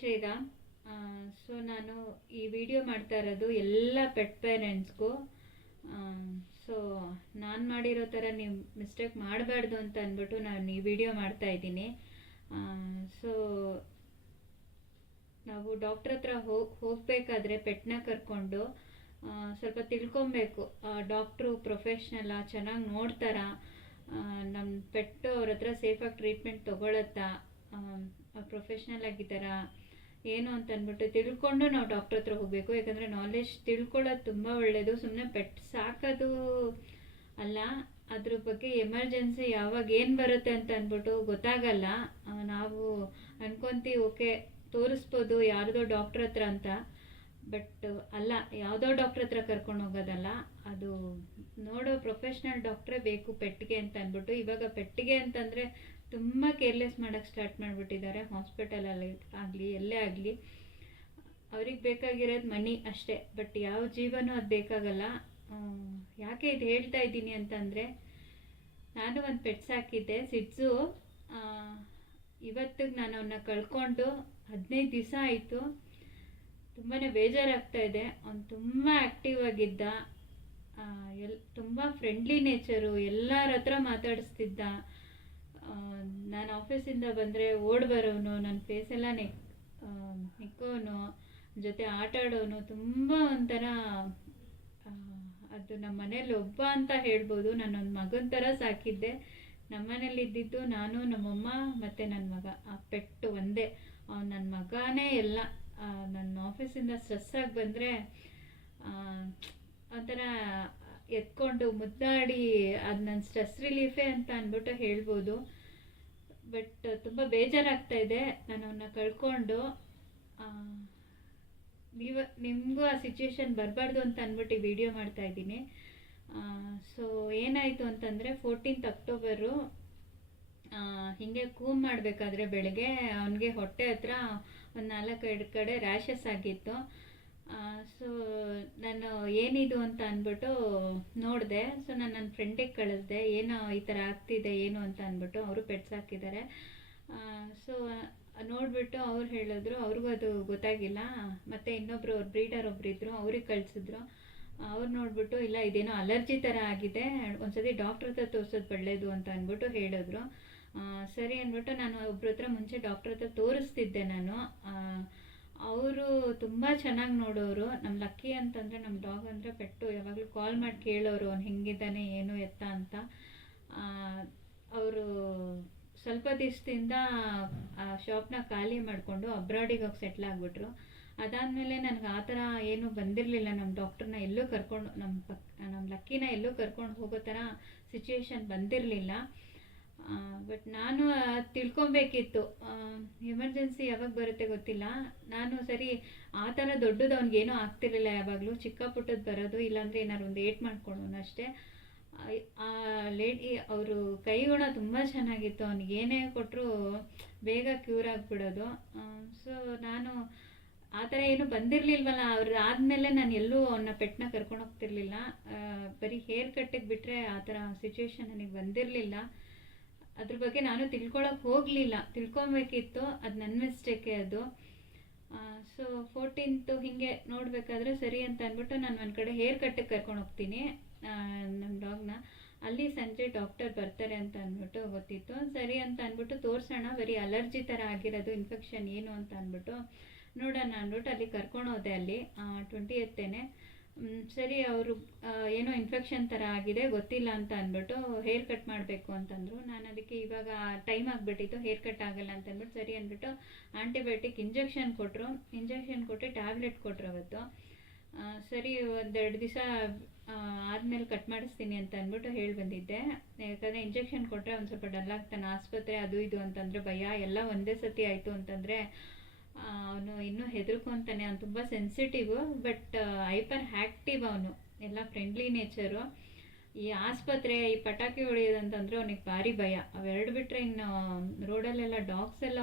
Shriram. So ನಾನು ಈ video ಮಾಡ್ತಾ ಇರೋದು ಎಲ್ಲ ಪೆಟ್ ಪೇರೆಂಟ್ಸ್ಗೂ. ಸೊ ನಾನು ಮಾಡಿರೋ ಥರ ನೀವು ಮಿಸ್ಟೇಕ್ ಮಾಡಬಾರ್ದು ಅಂತ ಅಂದ್ಬಿಟ್ಟು ನಾನು ಈ ವಿಡಿಯೋ ಮಾಡ್ತಾ ಇದ್ದೀನಿ. ಸೊ ನಾವು ಡಾಕ್ಟ್ರ್ ಹತ್ರ ಹೋಗಬೇಕಾದ್ರೆ ಪೆಟ್ನ ಕರ್ಕೊಂಡು ಸ್ವಲ್ಪ ತಿಳ್ಕೊಬೇಕು. ಡಾಕ್ಟ್ರು ಪ್ರೊಫೆಷ್ನಲ್ಲ, ಚೆನ್ನಾಗಿ ನೋಡ್ತಾರಾ, ನಮ್ಮ ಪೆಟ್ಟು ಅವ್ರ ಹತ್ರ ಸೇಫಾಗಿ ಟ್ರೀಟ್ಮೆಂಟ್ ತೊಗೊಳತ್ತಾ, ಪ್ರೊಫೆಷ್ನಲ್ ಆಗಿದ್ದಾರಾ ಏನು ಅಂತ ಅಂದ್ಬಿಟ್ಟು ತಿಳ್ಕೊಂಡು ನಾವು ಡಾಕ್ಟ್ರ್ ಹತ್ರ ಹೋಗಬೇಕು. ಯಾಕಂದರೆ ನಾಲೆಜ್ ತಿಳ್ಕೊಳ್ಳೋದು ತುಂಬ ಒಳ್ಳೆಯದು. ಸುಮ್ಮನೆ ಪೆಟ್ ಸಾಕೋದು ಅಲ್ಲ, ಅದ್ರ ಬಗ್ಗೆ ಎಮರ್ಜೆನ್ಸಿ ಯಾವಾಗ ಏನು ಬರುತ್ತೆ ಅಂತ ಅಂದ್ಬಿಟ್ಟು ಗೊತ್ತಾಗಲ್ಲ. ನಾವು ಅನ್ಕೊಂತೀವಿ ಓಕೆ ತೋರಿಸ್ಬೋದು ಯಾರ್ದೋ ಡಾಕ್ಟ್ರ್ ಹತ್ರ ಅಂತ, ಬಟ್ ಅಲ್ಲ, ಯಾವುದೋ ಡಾಕ್ಟ್ರ್ ಹತ್ರ ಕರ್ಕೊಂಡು ಹೋಗೋದಲ್ಲ, ಅದು ನೋಡೋ ಪ್ರೊಫೆಷ್ನಲ್ ಡಾಕ್ಟ್ರೇ ಬೇಕು ಪೆಟ್ಟಿಗೆ ಅಂತ ಅಂದ್ಬಿಟ್ಟು. ಇವಾಗ ಪೆಟ್ಟಿಗೆ ಅಂತಂದರೆ ತುಂಬ ಕೇರ್ಲೆಸ್ ಮಾಡೋಕ್ಕೆ ಸ್ಟಾರ್ಟ್ ಮಾಡಿಬಿಟ್ಟಿದ್ದಾರೆ. ಹಾಸ್ಪಿಟಲಲ್ಲಿ ಆಗಲಿ ಎಲ್ಲೇ ಆಗಲಿ ಅವ್ರಿಗೆ ಬೇಕಾಗಿರೋದು ಮನಿ ಅಷ್ಟೇ, ಬಟ್ ಯಾವ ಜೀವನೂ ಅದು ಬೇಕಾಗಲ್ಲ. ಯಾಕೆ ಇದು ಹೇಳ್ತಾ ಇದ್ದೀನಿ ಅಂತಂದರೆ, ನಾನು ಒಂದು ಪೆಟ್ ಸಾಕಿದ್ದೆ, ಸಿಡ್ಸು. ಇವತ್ತಿಗೆ ನಾನು ಅವನ್ನ ಕಳ್ಕೊಂಡು 15 ದಿವಸ ಆಯಿತು. ತುಂಬಾ ಬೇಜಾರಾಗ್ತಾ ಇದೆ. ಅವ್ನು ತುಂಬ ಆ್ಯಕ್ಟಿವ್ ಆಗಿದ್ದ, ತುಂಬ ಫ್ರೆಂಡ್ಲಿ ನೇಚರು, ಎಲ್ಲರ ಹತ್ರ ಮಾತಾಡಿಸ್ತಿದ್ದ. ನಾನು ಆಫೀಸಿಂದ ಬಂದರೆ ಓಡ್ ಬರೋನು, ನನ್ನ ಫೇಸೆಲ್ಲ ನಿಕ್ಕೋನು, ಜೊತೆ ಆಟ ಆಡೋನು. ತುಂಬ ಒಂಥರ ಅದು ನಮ್ಮ ಮನೇಲಿ ಒಬ್ಬ ಅಂತ ಹೇಳ್ಬೋದು. ನಾನೊಂದು ಮಗನ ಥರ ಸಾಕಿದ್ದೆ. ನಮ್ಮ ಮನೇಲಿ ಇದ್ದಿದ್ದು ನಾನು, ನಮ್ಮಮ್ಮ ಮತ್ತು ನನ್ನ ಮಗ. ಆ ಪೆಟ್ಟು ಒಂದೇ, ಅವ್ನು ನನ್ನ ಮಗನೇ ಎಲ್ಲ. ನನ್ನ ಆಫೀಸಿಂದ ಸ್ಟ್ರೆಸ್ಸಾಗಿ ಬಂದರೆ ಒಂಥರ ಎತ್ಕೊಂಡು ಮುದ್ದಾಡಿ ಅದು ನನ್ನ ಸ್ಟ್ರೆಸ್ ರಿಲೀಫೇ ಅಂತ ಅಂದ್ಬಿಟ್ಟು ಹೇಳ್ಬೋದು. ಬಟ್ ತುಂಬ ಬೇಜಾರಾಗ್ತಾ ಇದೆ ನಾನು ಅವನ್ನ ಕಳ್ಕೊಂಡು. ನಿಮಗೂ ಆ ಸಿಚುವೇಶನ್ ಬರಬಾರ್ದು ಅಂತ ಅಂದ್ಬಿಟ್ಟು ಈ ವಿಡಿಯೋ ಮಾಡ್ತಾ ಇದ್ದೀನಿ. ಸೊ ಏನಾಯಿತು ಅಂತಂದರೆ 14th ಅಕ್ಟೋಬರು ಹೀಗೆ ಕೂಮ್ ಮಾಡಬೇಕಾದ್ರೆ ಬೆಳಗ್ಗೆ ಅವನಿಗೆ ಹೊಟ್ಟೆ ಹತ್ರ ಒಂದು 4-5 ಕಡೆ ರ್ಯಾಷಸ್ ಆಗಿತ್ತು. ಸೊ ನಾನು ಏನಿದು ಅಂತ ಅಂದ್ಬಿಟ್ಟು ನೋಡಿದೆ. ಸೊ ನಾನು ನನ್ನ ಫ್ರೆಂಡಿಗೆ ಕಳಿಸ್ದೆ, ಏನೋ ಈ ಥರ ಆಗ್ತಿದೆ ಏನು ಅಂತ ಅಂದ್ಬಿಟ್ಟು. ಅವರು ಪೆಟ್ಸ್ ಹಾಕಿದ್ದಾರೆ. ಸೊ ನೋಡಿಬಿಟ್ಟು ಅವ್ರು ಹೇಳಿದ್ರು, ಅವ್ರಿಗೂ ಅದು ಗೊತ್ತಾಗಿಲ್ಲ. ಮತ್ತು ಇನ್ನೊಬ್ಬರು ಅವ್ರ ಬ್ರೀಡರ್ ಒಬ್ಬರಿದ್ದರು, ಅವ್ರಿಗೆ ಕಳಿಸಿದ್ರು. ಅವ್ರು ನೋಡಿಬಿಟ್ಟು ಇಲ್ಲ ಇದೇನೋ ಅಲರ್ಜಿ ಥರ ಆಗಿದೆ, ಒಂದ್ಸತಿ ಡಾಕ್ಟ್ರ್ ಹತ್ರ ತೋರಿಸೋದು ಒಳ್ಳೆಯದು ಅಂತ ಅಂದ್ಬಿಟ್ಟು ಹೇಳಿದ್ರು. ಸರಿ ಅಂದ್ಬಿಟ್ಟು ನಾನು ಒಬ್ರ ಹತ್ರ ಮುಂಚೆ ಡಾಕ್ಟ್ರ್ ಹತ್ರ ತೋರಿಸ್ತಿದ್ದೆ ನಾನು. ಅವರು ತುಂಬ ಚೆನ್ನಾಗಿ ನೋಡೋರು. ನಮ್ಮ ಲಕ್ಕಿ ಅಂತಂದರೆ, ನಮ್ಮ ಡಾಗ್ ಅಂದರೆ ಪೆಟ್ಟು, ಯಾವಾಗಲೂ ಕಾಲ್ ಮಾಡಿ ಕೇಳೋರು ಅವ್ನು ಹೆಂಗಿದ್ದಾನೆ ಏನು ಎತ್ತ ಅಂತ. ಅವರು ಸ್ವಲ್ಪ ದಿವಸದಿಂದ ಆ ಶಾಪ್ನ ಖಾಲಿ ಮಾಡಿಕೊಂಡು ಅಬ್ರಾಡಿಗೆ ಹೋಗಿ ಸೆಟ್ಲ್ ಆಗಿಬಿಟ್ರು. ಅದಾದಮೇಲೆ ನನಗೆ ಆ ಥರ ಏನೂ ಬಂದಿರಲಿಲ್ಲ. ನಮ್ಮ ಡಾಕ್ಟ್ರನ್ನ ಎಲ್ಲೂ ಕರ್ಕೊಂಡು, ನಮ್ಮ ಲಕ್ಕಿನ ಎಲ್ಲೂ ಕರ್ಕೊಂಡು ಹೋಗೋ ಥರ ಸಿಚುವೇಶನ್ ಬಂದಿರಲಿಲ್ಲ. ಬಟ್ ನಾನು ತಿಳ್ಕೊಬೇಕಿತ್ತು, ಎಮರ್ಜೆನ್ಸಿ ಯಾವಾಗ ಬರುತ್ತೆ ಗೊತ್ತಿಲ್ಲ. ನಾನು ಸರಿ ಆ ಥರ ದೊಡ್ಡದು ಅವ್ನಿಗೇನೂ ಆಗ್ತಿರಲಿಲ್ಲ, ಯಾವಾಗಲೂ ಚಿಕ್ಕ ಪುಟ್ಟದ್ದು ಬರೋದು, ಇಲ್ಲಾಂದರೆ ಏನಾದ್ರು ಒಂದು ಏಟ್ ಮಾಡ್ಕೊಳ್ಳೋನು ಅಷ್ಟೇ. ಆ ಲೇಡಿ ಅವರು ಕೈಗುಣ ತುಂಬ ಚೆನ್ನಾಗಿತ್ತು, ಅವ್ನಿಗೇನೇ ಕೊಟ್ಟರು ಬೇಗ ಕ್ಯೂರ್ ಆಗಿಬಿಡೋದು. ಸೊ ನಾನು ಆ ಥರ ಏನೂ ಬಂದಿರಲಿಲ್ವಲ್ಲ, ಅವ್ರು ಆದಮೇಲೆ ನಾನು ಎಲ್ಲೂ ಅವನ್ನ ಪೆಟ್ನ ಕರ್ಕೊಂಡು ಹೋಗ್ತಿರ್ಲಿಲ್ಲ. ಬರೀ ಹೇರ್ ಕಟ್ಟಿಗೆ ಬಿಟ್ಟರೆ ಆ ಥರ ಸಿಚುವೇಶನ್ ನನಗೆ ಬಂದಿರಲಿಲ್ಲ. ಅದ್ರ ಬಗ್ಗೆ ನಾನು ತಿಳ್ಕೊಳಕ್ಕೆ ಹೋಗಲಿಲ್ಲ, ತಿಳ್ಕೊಬೇಕಿತ್ತು. ಅದು ನನ್ನ ಮಿಸ್ಟೇಕೇ ಅದು. ಸೊ 14th ಹೀಗೆ ನೋಡಬೇಕಾದ್ರೆ ಸರಿ ಅಂತ ಅಂದ್ಬಿಟ್ಟು ನಾನು ಒಂದು ಕಡೆ ಹೇರ್ ಕಟ್ಟಿಗೆ ಕರ್ಕೊಂಡು ಹೋಗ್ತೀನಿ ನಮ್ಮ ಡಾಗ್ನ. ಅಲ್ಲಿ ಸಂಜೆ ಡಾಕ್ಟರ್ ಬರ್ತಾರೆ ಅಂತ ಅಂದ್ಬಿಟ್ಟು ಗೊತ್ತಿತ್ತು. ಸರಿ ಅಂತ ಅಂದ್ಬಿಟ್ಟು ತೋರಿಸೋಣ, ಬರೀ ಅಲರ್ಜಿ ಥರ ಆಗಿರೋದು, ಇನ್ಫೆಕ್ಷನ್ ಏನು ಅಂತ ಅಂದ್ಬಿಟ್ಟು ನೋಡೋಣ ಅಂದ್ಬಿಟ್ಟು ಅಲ್ಲಿ ಕರ್ಕೊಂಡು ಹೋದೆ. ಅಲ್ಲಿ 20th ಸರಿ ಅವರು ಏನೋ ಇನ್ಫೆಕ್ಷನ್ ಥರ ಆಗಿದೆ, ಗೊತ್ತಿಲ್ಲ ಅಂತ ಅಂದ್ಬಿಟ್ಟು ಹೇರ್ ಕಟ್ ಮಾಡಬೇಕು ಅಂತಂದರು. ನಾನು ಅದಕ್ಕೆ ಇವಾಗ ಟೈಮ್ ಆಗಿಬಿಟ್ಟಿತ್ತು, ಹೇರ್ ಕಟ್ ಆಗಲ್ಲ ಅಂತ ಅಂದ್ಬಿಟ್ಟು ಸರಿ ಅಂದ್ಬಿಟ್ಟು ಆಂಟಿಬಯೋಟಿಕ್ ಇಂಜೆಕ್ಷನ್ ಕೊಟ್ಟರು. ಇಂಜೆಕ್ಷನ್ ಕೊಟ್ಟು ಟ್ಯಾಬ್ಲೆಟ್ ಕೊಟ್ಟರು ಅವತ್ತು. ಸರಿ 1-2 ದಿವಸ ಆದಮೇಲೆ ಕಟ್ ಮಾಡಿಸ್ತೀನಿ ಅಂತ ಅಂದ್ಬಿಟ್ಟು ಹೇಳಿ ಬಂದಿದ್ದೆ. ಯಾಕಂದರೆ ಇಂಜೆಕ್ಷನ್ ಕೊಟ್ಟರೆ ಒಂದು ಸ್ವಲ್ಪ ಡಲ್ ಆಗ್ತಾನೆ, ಆಸ್ಪತ್ರೆ ಅದು ಇದು ಅಂತಂದರೆ ಭಯ. ಎಲ್ಲ ಒಂದೇ ಸತಿ ಆಯಿತು ಅಂತಂದರೆ ಅವನು ಇನ್ನೂ ಹೆದರ್ಕೊತಾನೆ. ಅವ್ನು ತುಂಬ ಸೆನ್ಸಿಟಿವ್, ಬಟ್ ಹೈಪರ್ ಆ್ಯಕ್ಟಿವ್ ಅವನು, ಎಲ್ಲ ಫ್ರೆಂಡ್ಲಿ ನೇಚರು. ಈ ಆಸ್ಪತ್ರೆ, ಈ ಪಟಾಕಿ ಹೊಡೆಯೋದಂತಂದರೆ ಅವನಿಗೆ ಭಾರಿ ಭಯ. ಅವೆರಡು ಬಿಟ್ಟರೆ ಇನ್ನು ರೋಡಲ್ಲೆಲ್ಲ ಡಾಗ್ಸ್ ಎಲ್ಲ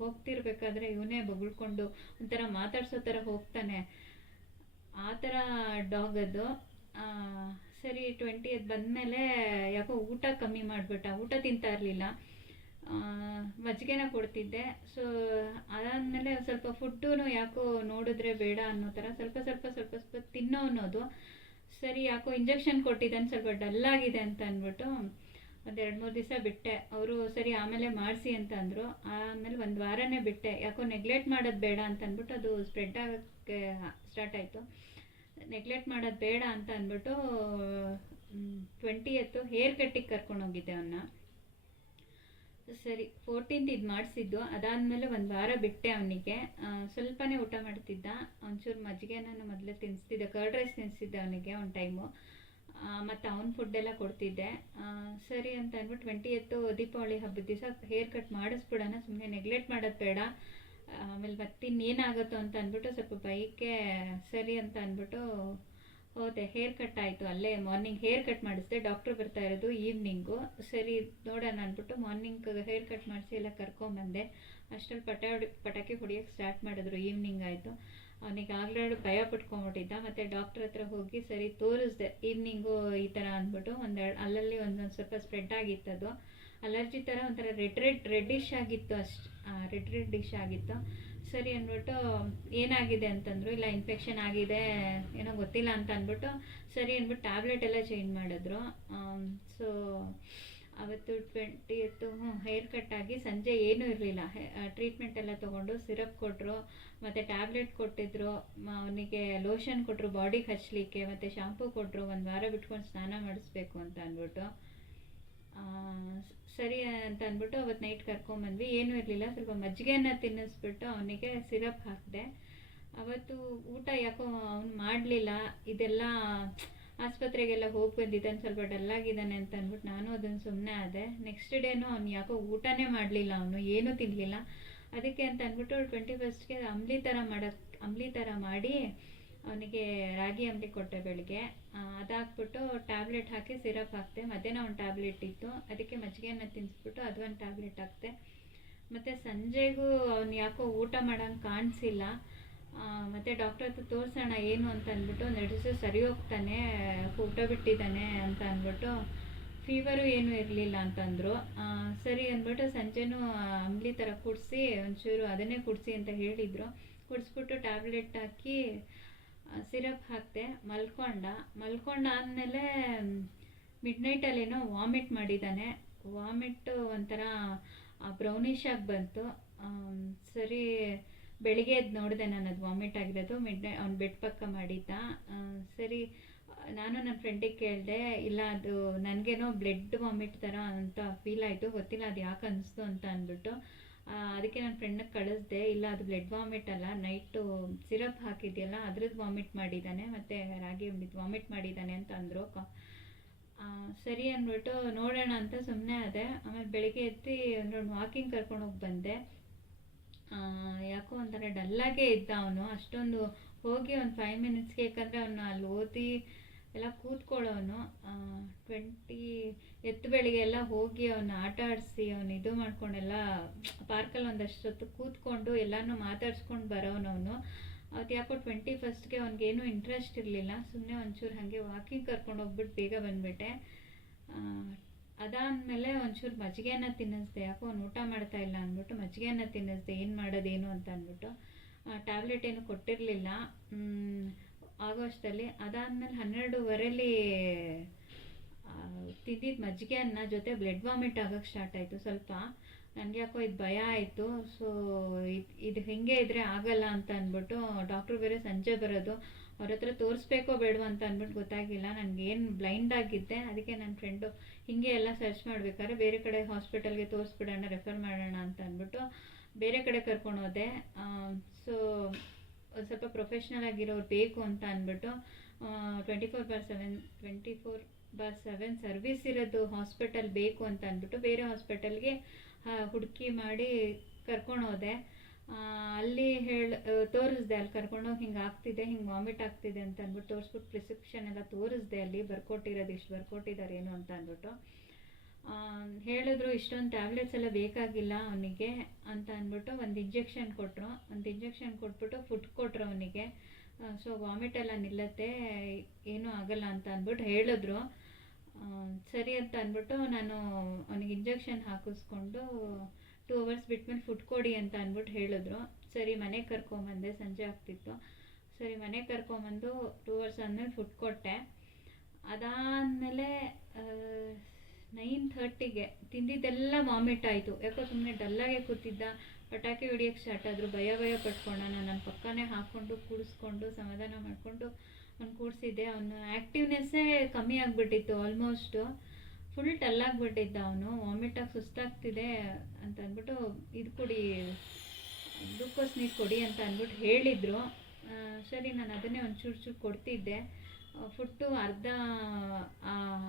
ಹೋಗ್ತಿರ್ಬೇಕಾದ್ರೆ ಇವನೇ ಬೊಗಳ್ಕೊಂಡು ಒಂಥರ ಮಾತಾಡ್ಸೋ ಥರ ಹೋಗ್ತಾನೆ. ಆ ಥರ ಡಾಗ್ ಅದು. ಸರಿ 20th ಬಂದಮೇಲೆ ಯಾಕೋ ಊಟ ಕಮ್ಮಿ ಮಾಡಿಬಿಟ್ಟ, ಊಟ ತಿಂತಾ ಇರಲಿಲ್ಲ. ಆ, ಮಜ್ಜಿಗೆನ ಕೊಡ್ತಿದ್ದೆ. ಸೊ ಅದಾದಮೇಲೆ ಸ್ವಲ್ಪ ಫುಡ್ಡು ಯಾಕೋ ನೋಡಿದ್ರೆ ಬೇಡ ಅನ್ನೋ ಥರ ಸ್ವಲ್ಪ ಸ್ವಲ್ಪ ಸ್ವಲ್ಪ ಸ್ವಲ್ಪ ತಿನ್ನೋ ಅನ್ನೋದು. ಸರಿ ಯಾಕೋ ಇಂಜೆಕ್ಷನ್ ಕೊಟ್ಟಿದ್ದಾನೆ, ಸ್ವಲ್ಪ ಡಲ್ಲಾಗಿದೆ ಅಂತ ಅಂದ್ಬಿಟ್ಟು ಒಂದು 2-3 ದಿವಸ ಬಿಟ್ಟೆ. ಅವರು ಸರಿ ಆಮೇಲೆ ಮಾಡಿಸಿ ಅಂತ ಅಂದರು. ಆಮೇಲೆ ಒಂದು ವಾರನೇ ಬಿಟ್ಟೆ. ಯಾಕೋ ನೆಗ್ಲೆಕ್ಟ್ ಮಾಡೋದು ಬೇಡ ಅಂತ ಅಂದ್ಬಿಟ್ಟು ಅದು ಸ್ಪ್ರೆಡ್ ಆಗೋಕ್ಕೆ ಸ್ಟಾರ್ಟ್ ಆಯಿತು. ನೆಗ್ಲೆಕ್ಟ್ ಮಾಡೋದು ಬೇಡ ಅಂತ ಅಂದ್ಬಿಟ್ಟು 20th ಹೇರ್ ಕಟ್ಟಿಗೆ ಕರ್ಕೊಂಡೋಗಿದ್ದೆ ಅವನ್ನ. ಸರಿ 14th ಇದು ಮಾಡಿಸಿದ್ದು. ಅದಾದಮೇಲೆ ಒಂದು ವಾರ ಬಿಟ್ಟೆ ಅವನಿಗೆ. ಸ್ವಲ್ಪನೇ ಊಟ ಮಾಡ್ತಿದ್ದ. ಒಂಚೂರು ಮಜ್ಜಿಗೆ ನಾನು ಮೊದಲೇ ತಿನ್ನಿಸ್ತಿದ್ದೆ, ಕರ್ಡ್ ರೈಸ್ ತಿನ್ನಿಸ್ತಿದ್ದೆ ಅವನಿಗೆ ಒಂದು ಟೈಮು. ಮತ್ತು ಅವ್ನ ಫುಡ್ಡೆಲ್ಲ ಕೊಡ್ತಿದ್ದೆ. ಸರಿ ಅಂತ ಅಂದ್ಬಿಟ್ಟು 20th ದೀಪಾವಳಿ ಹಬ್ಬದ ದಿವಸ ಹೇರ್ ಕಟ್ ಮಾಡಿಸ್ಬಿಡೋಣ, ಸುಮ್ಮನೆ ನೆಗ್ಲೆಕ್ಟ್ ಮಾಡೋದು ಬೇಡ, ಆಮೇಲೆ ಮತ್ತಿನ್ನೇನಾಗುತ್ತೋ ಅಂತ ಅಂದ್ಬಿಟ್ಟು ಸ್ವಲ್ಪ ಬೈಕೆ ಸರಿ ಅಂತ ಅಂದ್ಬಿಟ್ಟು ಹೋದೆ. ಹೇರ್ ಕಟ್ ಆಯಿತು ಅಲ್ಲೇ. ಮಾರ್ನಿಂಗ್ ಹೇರ್ ಕಟ್ ಮಾಡಿಸಿದೆ. ಡಾಕ್ಟ್ರು ಬರ್ತಾ ಇರೋದು ಈವ್ನಿಂಗು. ಸರಿ ನೋಡೋಣ ಅಂದ್ಬಿಟ್ಟು ಮಾರ್ನಿಂಗ್ ಹೇರ್ ಕಟ್ ಮಾಡಿಸಿ ಎಲ್ಲ ಕರ್ಕೊಂಬಂದೆ. ಅಷ್ಟರಲ್ಲಿ ಪಟಾಕಿ ಹೊಡಿಯೋಕ್ಕೆ ಸ್ಟಾರ್ಟ್ ಮಾಡಿದ್ರು. ಈವ್ನಿಂಗ್ ಆಯಿತು. ಅವನಿಗೆ ಆಗಲೇ ಭಯ ಪಟ್ಕೊಂಡ್ಬಿಟ್ಟಿದ್ದ. ಮತ್ತು ಡಾಕ್ಟ್ರ್ ಹತ್ರ ಹೋಗಿ ಸರಿ ತೋರಿಸ್ದೆ, ಈವ್ನಿಂಗು ಈ ಥರ ಅಂದ್ಬಿಟ್ಟು. ಅಲ್ಲಲ್ಲಿ ಒಂದೊಂದು ಸ್ವಲ್ಪ ಸ್ಪ್ರೆಡ್ ಆಗಿತ್ತು. ಅದು ಅಲರ್ಜಿ ಥರ ಒಂಥರ ರೆಡ್ಡಿಶ್ ಆಗಿತ್ತು. ರೆಡ್ಡಿಶ್ ಆಗಿತ್ತು. ಸರಿ ಅಂದ್ಬಿಟ್ಟು ಏನಾಗಿದೆ ಅಂತಂದರು. ಇಲ್ಲ ಇನ್ಫೆಕ್ಷನ್ ಆಗಿದೆ ಏನೋ ಗೊತ್ತಿಲ್ಲ ಅಂತ ಅಂದ್ಬಿಟ್ಟು ಸರಿ ಅಂದ್ಬಿಟ್ಟು ಟ್ಯಾಬ್ಲೆಟ್ ಎಲ್ಲ ಚೇಂಜ್ ಮಾಡಿದ್ರು. ಸೊ ಅವತ್ತು 20th ಹೇರ್ ಕಟ್ ಆಗಿ ಸಂಜೆ ಏನೂ ಇರಲಿಲ್ಲ. ಟ್ರೀಟ್ಮೆಂಟ್ ಎಲ್ಲ ತೊಗೊಂಡು ಸಿರಪ್ ಕೊಟ್ಟರು, ಮತ್ತು ಟ್ಯಾಬ್ಲೆಟ್ ಕೊಟ್ಟಿದ್ರು, ಅವನಿಗೆ ಲೋಷನ್ ಕೊಟ್ಟರು ಬಾಡಿಗೆ ಹಚ್ಚಲಿಕ್ಕೆ, ಮತ್ತು ಶಾಂಪೂ ಕೊಟ್ಟರು. ಒಂದು ವಾರ ಬಿಟ್ಕೊಂಡು ಸ್ನಾನ ಮಾಡಿಸ್ಬೇಕು ಅಂತ ಅಂದ್ಬಿಟ್ಟು. ಸರಿ ಅಂತ ಅಂದ್ಬಿಟ್ಟು ಅವತ್ತು ನೈಟ್ ಕರ್ಕೊಂಬಂದ್ವಿ. ಏನೂ ಇರಲಿಲ್ಲ. ಸ್ವಲ್ಪ ಮಜ್ಜಿಗೆನ ತಿನ್ನಿಸ್ಬಿಟ್ಟು ಅವನಿಗೆ ಸಿರಪ್ ಹಾಕಿದೆ. ಅವತ್ತು ಊಟ ಯಾಕೋ ಅವ್ನು ಮಾಡಲಿಲ್ಲ. ಇದೆಲ್ಲ ಆಸ್ಪತ್ರೆಗೆಲ್ಲ ಹೋಗಿ ಬಂದಿದ್ದಾನೆ, ಸ್ವಲ್ಪ ಡಲ್ಲಾಗಿದ್ದಾನೆ ಅಂತ ಅಂದ್ಬಿಟ್ಟು ನಾನು ಅದನ್ನು ಸುಮ್ಮನೆ ಆದೆ. ನೆಕ್ಸ್ಟ್ ಡೇನೂ ಅವ್ನು ಯಾಕೋ ಊಟನೇ ಮಾಡಲಿಲ್ಲ, ಅವನು ಏನೂ ತಿನ್ನಲಿಲ್ಲ. ಅದಕ್ಕೆ ಅಂತ ಅಂದ್ಬಿಟ್ಟು 21st ಅಂಬ್ಲಿ ಥರ ಮಾಡಿ ಅವನಿಗೆ ರಾಗಿ ಅಂಬ್ಲಿ ಕೊಟ್ಟೆ ಬೆಳಿಗ್ಗೆ. ಅದಾಕ್ಬಿಟ್ಟು ಟ್ಯಾಬ್ಲೆಟ್ ಹಾಕಿ ಸಿರಪ್ ಹಾಕಿದೆ. ಮಧ್ಯಾಹ್ನ ಒಂದು ಟ್ಯಾಬ್ಲೆಟ್ ಇತ್ತು, ಅದಕ್ಕೆ ಮಜ್ಜಿಗೆಯನ್ನು ತಿನ್ನಿಸ್ಬಿಟ್ಟು ಅದು ಒಂದು ಟ್ಯಾಬ್ಲೆಟ್ ಹಾಕಿದೆ. ಮತ್ತು ಸಂಜೆಗೂ ಅವ್ನು ಯಾಕೋ ಊಟ ಮಾಡೋಂಗೆ ಕಾಣಿಸಿಲ್ಲ. ಮತ್ತು ಡಾಕ್ಟ್ರ್ ಹತ್ರ ತೋರಿಸೋಣ ಏನು ಅಂತ ಅಂದ್ಬಿಟ್ಟು, ನಡೆಸು ಸರಿ ಹೋಗ್ತಾನೆ, ಊಟ ಬಿಟ್ಟಿದ್ದಾನೆ ಅಂತ ಅಂದ್ಬಿಟ್ಟು. ಫೀವರು ಏನೂ ಇರಲಿಲ್ಲ ಅಂತಂದರು. ಸರಿ ಅಂದ್ಬಿಟ್ಟು ಸಂಜೆನೂ ಅಂಬ್ಲಿ ಥರ ಕುಡಿಸಿ ಒಂಚೂರು ಅದನ್ನೇ ಕುಡಿಸಿ ಅಂತ ಹೇಳಿದರು. ಕುಡಿಸ್ಬಿಟ್ಟು ಟ್ಯಾಬ್ಲೆಟ್ ಹಾಕಿ ಸಿರಪ್ ಹಾಕಿದೆ. ಮಲ್ಕೊಂಡಾದಮೇಲೆ ಮಿಡ್ನೈಟಲ್ಲೇನೋ ವಾಮಿಟ್ ಮಾಡಿದ್ದಾನೆ. ವಾಮಿಟ್ಟು ಒಂಥರ ಬ್ರೌನಿಶ್ ಆಗಿ ಬಂತು. ಸರಿ ಬೆಳಿಗ್ಗೆ ಎದ್ದು ನೋಡಿದೆ ನಾನು ಅದು ವಾಮಿಟ್ ಆಗಿರೋದು. ಅವ್ನು ಬೆಡ್ ಪಕ್ಕ ಮಾಡಿದ್ದ. ಸರಿ ನಾನು ನನ್ನ ಫ್ರೆಂಡಿಗೆ ಕೇಳಿದೆ, ಇಲ್ಲ ಅದು ನನಗೇನೋ ಬ್ಲಡ್ ವಾಮಿಟ್ ಥರ ಅಂತ ಫೀಲ್ ಆಯಿತು, ಗೊತ್ತಿಲ್ಲ ಅದು ಯಾಕೆ ಅನ್ನಿಸ್ತು ಅಂತ ಅಂದ್ಬಿಟ್ಟು. ಅದಕ್ಕೆ ನನ್ನ ಫ್ರೆಂಡಿಗೆ ಕಳಿಸ್ದೆ, ಇಲ್ಲ ಅದು ಬ್ಲಡ್ ವಾಮಿಟ್ ಅಲ್ಲ, ನೈಟು ಸಿರಪ್ ಹಾಕಿದೆಯಲ್ಲ ಅದ್ರದ್ದು ವಾಮಿಟ್ ಮಾಡಿದ್ದಾನೆ, ಮತ್ತು ರಾಗಿ ಅಂಬ್ಲಿದ್ದು ವಾಮಿಟ್ ಮಾಡಿದ್ದಾನೆ ಅಂತ ಅಂದರು. ಸರಿ ಅಂದ್ಬಿಟ್ಟು ನೋಡೋಣ ಅಂತ ಸುಮ್ಮನೆ ಅದೇ. ಆಮೇಲೆ ಬೆಳಿಗ್ಗೆ ಎತ್ತಿ ಒಂದು ವಾಕಿಂಗ್ ಕರ್ಕೊಂಡೋಗಿ ಬಂದೆ. ಯಾಕೋ ಒಂಥರ ಡಲ್ಲಾಗೇ ಇದ್ದ ಅವನು. ಅಷ್ಟೊಂದು ಹೋಗಿ ಒಂದು 5 ಮಿನಿಟ್ಸ್ಗೆ, ಯಾಕಂದರೆ ಅವನು ಅಲ್ಲಿ ಓದಿ ಎಲ್ಲ ಕೂತ್ಕೊಳ್ಳೋನು. ಬೆಳಿಗ್ಗೆ ಎಲ್ಲ ಹೋಗಿ ಅವನ್ನ ಆಟ ಆಡಿಸಿ ಅವನು ಇದು ಮಾಡ್ಕೊಂಡೆಲ್ಲ ಪಾರ್ಕಲ್ಲಿ ಒಂದಷ್ಟು ಹೊತ್ತು ಕೂತ್ಕೊಂಡು ಎಲ್ಲನೂ ಮಾತಾಡ್ಸ್ಕೊಂಡು ಬರೋನವನು. ಅವತ್ತು ಯಾಕೋ 21st ಅವ್ನಿಗೇನೂ ಇಂಟ್ರೆಸ್ಟ್ ಇರಲಿಲ್ಲ. ಸುಮ್ಮನೆ ಒಂಚೂರು ಹಾಗೆ ವಾಕಿಂಗ್ ಕರ್ಕೊಂಡು ಹೋಗ್ಬಿಟ್ಟು ಬೇಗ ಬಂದುಬಿಟ್ಟೆ. ಅದಾದಮೇಲೆ ಒಂಚೂರು ಮಜ್ಜಿಗೆನ ತಿನ್ನಿಸ್ದೆ. ಯಾಕೋ ಅವ್ನು ಊಟ ಮಾಡ್ತಾ ಇಲ್ಲ ಅಂದ್ಬಿಟ್ಟು ಮಜ್ಜಿಗೆನ ತಿನ್ನಿಸ್ದೆ, ಏನು ಮಾಡೋದೇನು ಅಂತ ಅಂದ್ಬಿಟ್ಟು. ಟ್ಯಾಬ್ಲೆಟ್ ಏನು ಕೊಟ್ಟಿರಲಿಲ್ಲ ಆಗೋಷ್ಟಲ್ಲಿ. ಅದಾದಮೇಲೆ 12:15 ತಿಂದಿದ್ದು ಮಜ್ಜಿಗೆ ಅನ್ನ ಜೊತೆ ಬ್ಲಡ್ ವಾಮಿಟ್ ಆಗೋಕ್ಕೆ ಸ್ಟಾರ್ಟ್ ಆಯಿತು. ಸ್ವಲ್ಪ ನನಗೆ ಯಾಕೋ ಇದು ಭಯ ಆಯಿತು. ಸೊ ಇದು ಹಿಂಗೆ ಇದ್ದರೆ ಆಗಲ್ಲ ಅಂತ ಅಂದ್ಬಿಟ್ಟು, ಡಾಕ್ಟ್ರು ಬೇರೆ ಸಂಜೆ ಬರೋದು, ಅವ್ರ ಹತ್ರ ತೋರಿಸ್ಬೇಕೋ ಬೇಡವೋ ಅಂತ ಅಂದ್ಬಿಟ್ಟು ಗೊತ್ತಾಗಿಲ್ಲ. ನನಗೇನು ಬ್ಲೈಂಡ್ ಆಗಿದ್ದೆ. ಅದಕ್ಕೆ ನನ್ನ ಫ್ರೆಂಡು ಹೀಗೆ ಎಲ್ಲ ಸರ್ಚ್ ಮಾಡಬೇಕಾದ್ರೆ ಬೇರೆ ಕಡೆ ಹಾಸ್ಪಿಟಲ್ಗೆ ತೋರಿಸ್ಬಿಡೋಣ, ರೆಫರ್ ಮಾಡೋಣ ಅಂತ ಅಂದ್ಬಿಟ್ಟು ಬೇರೆ ಕಡೆ ಕರ್ಕೊಂಡು ಹೋದೆ. ಸೊ ಒಂದು ಸ್ವಲ್ಪ ಪ್ರೊಫೆಷ್ನಲ್ ಆಗಿರೋರು ಬೇಕು ಅಂತ ಅಂದ್ಬಿಟ್ಟು 24/7 ಸರ್ವಿಸ್ ಇರೋದು ಹಾಸ್ಪಿಟಲ್ ಬೇಕು ಅಂತ ಅಂದ್ಬಿಟ್ಟು ಬೇರೆ ಹಾಸ್ಪಿಟಲ್ಗೆ ಹುಡುಕಿ ಮಾಡಿ ಕರ್ಕೊಂಡು ಹೋದೆ. ಅಲ್ಲಿ ತೋರಿಸ್ದೆ, ಅಲ್ಲಿ ಕರ್ಕೊಂಡೋಗಿ ಹಿಂಗೆ ಆಗ್ತಿದೆ, ಹಿಂಗೆ ವಾಮಿಟ್ ಆಗ್ತಿದೆ ಅಂತ ಅಂದ್ಬಿಟ್ಟು ತೋರಿಸ್ಬಿಟ್ಟು ಪ್ರಿಸ್ಕ್ರಿಪ್ಷನ್ ಎಲ್ಲ ತೋರಿಸ್ದೆ. ಅಲ್ಲಿ ಬರ್ಕೊಟ್ಟಿರೋದು ಇಷ್ಟು ಬರ್ಕೊಟ್ಟಿದ್ದಾರೆ ಏನು ಅಂತ ಅಂದ್ಬಿಟ್ಟು ಹೇಳಿದ್ರು. ಇಷ್ಟೊಂದು ಟ್ಯಾಬ್ಲೆಟ್ಸ್ ಎಲ್ಲ ಬೇಕಾಗಿಲ್ಲ ಅವನಿಗೆ ಅಂತ ಅಂದ್ಬಿಟ್ಟು ಒಂದು ಇಂಜೆಕ್ಷನ್ ಕೊಟ್ಟರು. ಒಂದು ಇಂಜೆಕ್ಷನ್ ಕೊಟ್ಬಿಟ್ಟು ಫುಡ್ ಕೊಟ್ಟರು ಅವನಿಗೆ. ಸೊ ವಾಮಿಟ್ ಎಲ್ಲ ನಿಲ್ಲತ್ತೆ, ಏನೂ ಆಗಲ್ಲ ಅಂತ ಅಂದ್ಬಿಟ್ಟು ಹೇಳಿದ್ರು. ಸರಿ ಅಂತ ಅಂದ್ಬಿಟ್ಟು ನಾನು ಅವನಿಗೆ ಇಂಜೆಕ್ಷನ್ ಹಾಕಿಸ್ಕೊಂಡು 2 ಅವರ್ಸ್ ಬಿಟ್ಮೇಲೆ ಫುಡ್ ಕೊಡಿ ಅಂತ ಅಂದ್ಬಿಟ್ಟು ಹೇಳಿದ್ರು. ಸರಿ ಮನೆಗೆ ಕರ್ಕೊಂಬಂದೆ, ಸಂಜೆ ಆಗ್ತಿತ್ತು. ಸರಿ ಮನೆಗೆ ಕರ್ಕೊಂಬಂದು 2 ಅವರ್ಸ್ ಆದಮೇಲೆ ಫುಡ್ ಕೊಟ್ಟೆ. ಅದಾದಮೇಲೆ 9:30ಗೆ ತಿಂದಿದ್ದೆಲ್ಲ ವಾಮಿಟ್ ಆಯಿತು. ಯಾಕೋ ಸುಮ್ಮನೆ ಡಲ್ಲಾಗೆ ಕೂತಿದ್ದ, ಪಟಾಕಿ ಹೊಡಿಯೋಕ್ಕೆ ಸ್ಟಾರ್ಟ್ ಆದರು. ಭಯ ಪಡ್ಕೊಂಡ. ನಾನು ನನ್ನ ಪಕ್ಕನೇ ಹಾಕ್ಕೊಂಡು ಕೂಡಿಸ್ಕೊಂಡು ಸಮಾಧಾನ ಮಾಡಿಕೊಂಡು ಅವ್ನು ಕೂಡಿಸಿದ್ದೆ. ಅವನು ಆ್ಯಕ್ಟಿವ್ನೆಸ್ಸೇ ಕಮ್ಮಿ ಆಗಿಬಿಟ್ಟಿತ್ತು. ಆಲ್ಮೋಸ್ಟು ಫುಲ್ ಡಲ್ಲಾಗಿಬಿಟ್ಟಿದ್ದ ಅವನು. ವಾಮಿಟಾಗಿ ಸುಸ್ತಾಗ್ತಿದೆ ಅಂತ ಅಂದ್ಬಿಟ್ಟು ಇದು ಕೊಡಿ, ಗ್ಲೂಕೋಸ್ ನೀರು ಕೊಡಿ ಅಂತ ಅಂದ್ಬಿಟ್ಟು ಹೇಳಿದರು. ಸರಿ ನಾನು ಅದನ್ನೇ ಒಂಚೂರು ಕೊಡ್ತಿದ್ದೆ. ಫುಡ್ಡು ಅರ್ಧ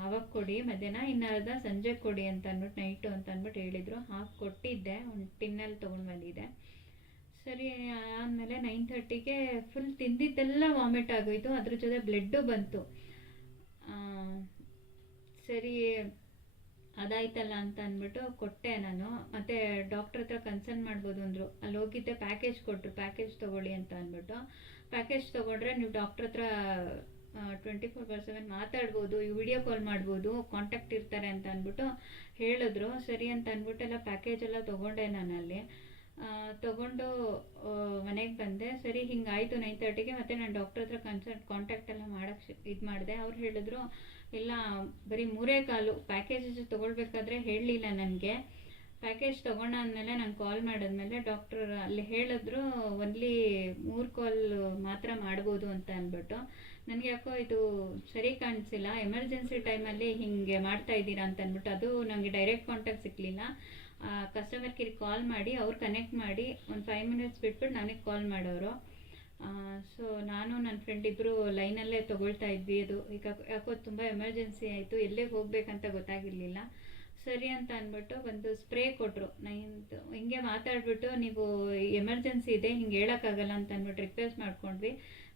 ಅವಾಗ ಕೊಡಿ ಮಧ್ಯಾಹ್ನ, ಇನ್ನು ಅರ್ಧ ಸಂಜೆ ಕೊಡಿ ಅಂತ ಅಂದ್ಬಿಟ್ಟು ನೈಟು ಅಂತ ಅಂದ್ಬಿಟ್ಟು ಹೇಳಿದರು. ಹಾಕಿ ಕೊಟ್ಟಿದ್ದೆ, ಒಂದು ಟಿನ್ನಲ್ಲಿ ತೊಗೊಂಡು ಬಂದಿದ್ದೆ. ಸರಿ ಆದಮೇಲೆ 9:30ಗೆ ಫುಲ್ ತಿಂದಿದ್ದೆಲ್ಲ ವಾಮಿಟ್ ಆಗೋಯಿತು. ಅದ್ರ ಜೊತೆ ಬ್ಲಡ್ಡು ಬಂತು. ಸರಿ ಅದಾಯ್ತಲ್ಲ ಅಂತ ಅಂದ್ಬಿಟ್ಟು ಕೊಟ್ಟೆ ನಾನು. ಮತ್ತು ಡಾಕ್ಟ್ರ್ ಹತ್ರ ಕನ್ಸಲ್ಟ್ ಮಾಡ್ಬೋದು ಅಂದರು. ಅಲ್ಲಿ ಹೋಗಿದ್ದೆ, ಪ್ಯಾಕೇಜ್ ಕೊಟ್ಟರು, ಪ್ಯಾಕೇಜ್ ತೊಗೊಳ್ಳಿ ಅಂತ ಅಂದ್ಬಿಟ್ಟು. ಪ್ಯಾಕೇಜ್ ತೊಗೊಂಡ್ರೆ ನೀವು ಡಾಕ್ಟ್ರ್ ಹತ್ರ 24/7 ಮಾತಾಡ್ಬೋದು, ವಿಡಿಯೋ ಕಾಲ್ ಮಾಡ್ಬೋದು, ಕಾಂಟ್ಯಾಕ್ಟ್ ಇರ್ತಾರೆ ಅಂತ ಅಂದ್ಬಿಟ್ಟು ಹೇಳಿದ್ರು. ಸರಿ ಅಂತ ಅಂದ್ಬಿಟ್ಟು ಎಲ್ಲ ಪ್ಯಾಕೇಜ್ ಎಲ್ಲ ತೊಗೊಂಡೆ ನಾನು ಅಲ್ಲಿ. ತೊಗೊಂಡು ಮನೆಗೆ ಬಂದೆ. ಸರಿ ಹಿಂಗಾಯಿತು 9:30ಗೆ. ಮತ್ತು ನಾನು ಡಾಕ್ಟ್ರ್ ಹತ್ರ ಕಾಂಟ್ಯಾಕ್ಟ್ ಎಲ್ಲ ಮಾಡೋಕ್ಕೆ ಇದು ಮಾಡಿದೆ. ಅವ್ರು ಹೇಳಿದ್ರು, ಇಲ್ಲ ಬರೀ 3 ಕಾಲು ಪ್ಯಾಕೇಜ್ ತೊಗೊಳ್ಬೇಕಾದ್ರೆ ಹೇಳಲಿಲ್ಲ ನನಗೆ. ಪ್ಯಾಕೇಜ್ ತೊಗೊಂಡಾದ್ಮೇಲೆ ನಾನು ಕಾಲ್ ಮಾಡಿದ್ಮೇಲೆ ಡಾಕ್ಟ್ರ್ ಅಲ್ಲಿ ಹೇಳಿದ್ರು, ಒನ್ಲಿ 3 ಕಾಲ್ ಮಾತ್ರ ಮಾಡ್ಬೋದು ಅಂತ ಅಂದ್ಬಿಟ್ಟು. ನನಗೆ ಯಾಕೋ ಇದು ಸರಿ ಕಾಣಿಸಿಲ್ಲ, ಎಮರ್ಜೆನ್ಸಿ ಟೈಮಲ್ಲಿ ಹೀಗೆ ಮಾಡ್ತಾ ಇದ್ದೀರಾ ಅಂತ ಅಂದ್ಬಿಟ್ಟು. ಅದು ನನಗೆ ಡೈರೆಕ್ಟ್ ಕಾಂಟ್ಯಾಕ್ಟ್ ಸಿಕ್ಕಲಿಲ್ಲ. ಕಸ್ಟಮರ್ ಕೇರಿಗೆ ಕಾಲ್ ಮಾಡಿ ಅವ್ರು ಕನೆಕ್ಟ್ ಮಾಡಿ ಒಂದು 5 ಮಿನಿಟ್ಸ್ ಬಿಟ್ಬಿಟ್ಟು ನನಗೆ ಕಾಲ್ ಮಾಡೋರು. ಸೊ ನಾನು ನನ್ನ ಫ್ರೆಂಡ್ ಇಬ್ಬರು ಲೈನಲ್ಲೇ ತೊಗೊಳ್ತಾ ಇದ್ವಿ. ಅದು ಈಗ ಯಾಕೋ ತುಂಬ ಎಮರ್ಜೆನ್ಸಿ ಆಯಿತು, ಎಲ್ಲಿಗೆ ಹೋಗಬೇಕಂತ ಗೊತ್ತಾಗಿರಲಿಲ್ಲ. ಸರಿ ಅಂತ ಅಂದ್ಬಿಟ್ಟು ಒಂದು ಸ್ಪ್ರೇ ಕೊಟ್ಟರು. ಹಿಂಗೆ ಮಾತಾಡಿಬಿಟ್ಟು, ನೀವು ಎಮರ್ಜೆನ್ಸಿ ಇದೆ ಹಿಂಗೆ ಹೇಳೋಕ್ಕಾಗಲ್ಲ ಅಂತ ಅಂದ್ಬಿಟ್ಟು ರಿಕ್ವೆಸ್ಟ್ ಮಾಡ್ಕೊಂಡ್ವಿ.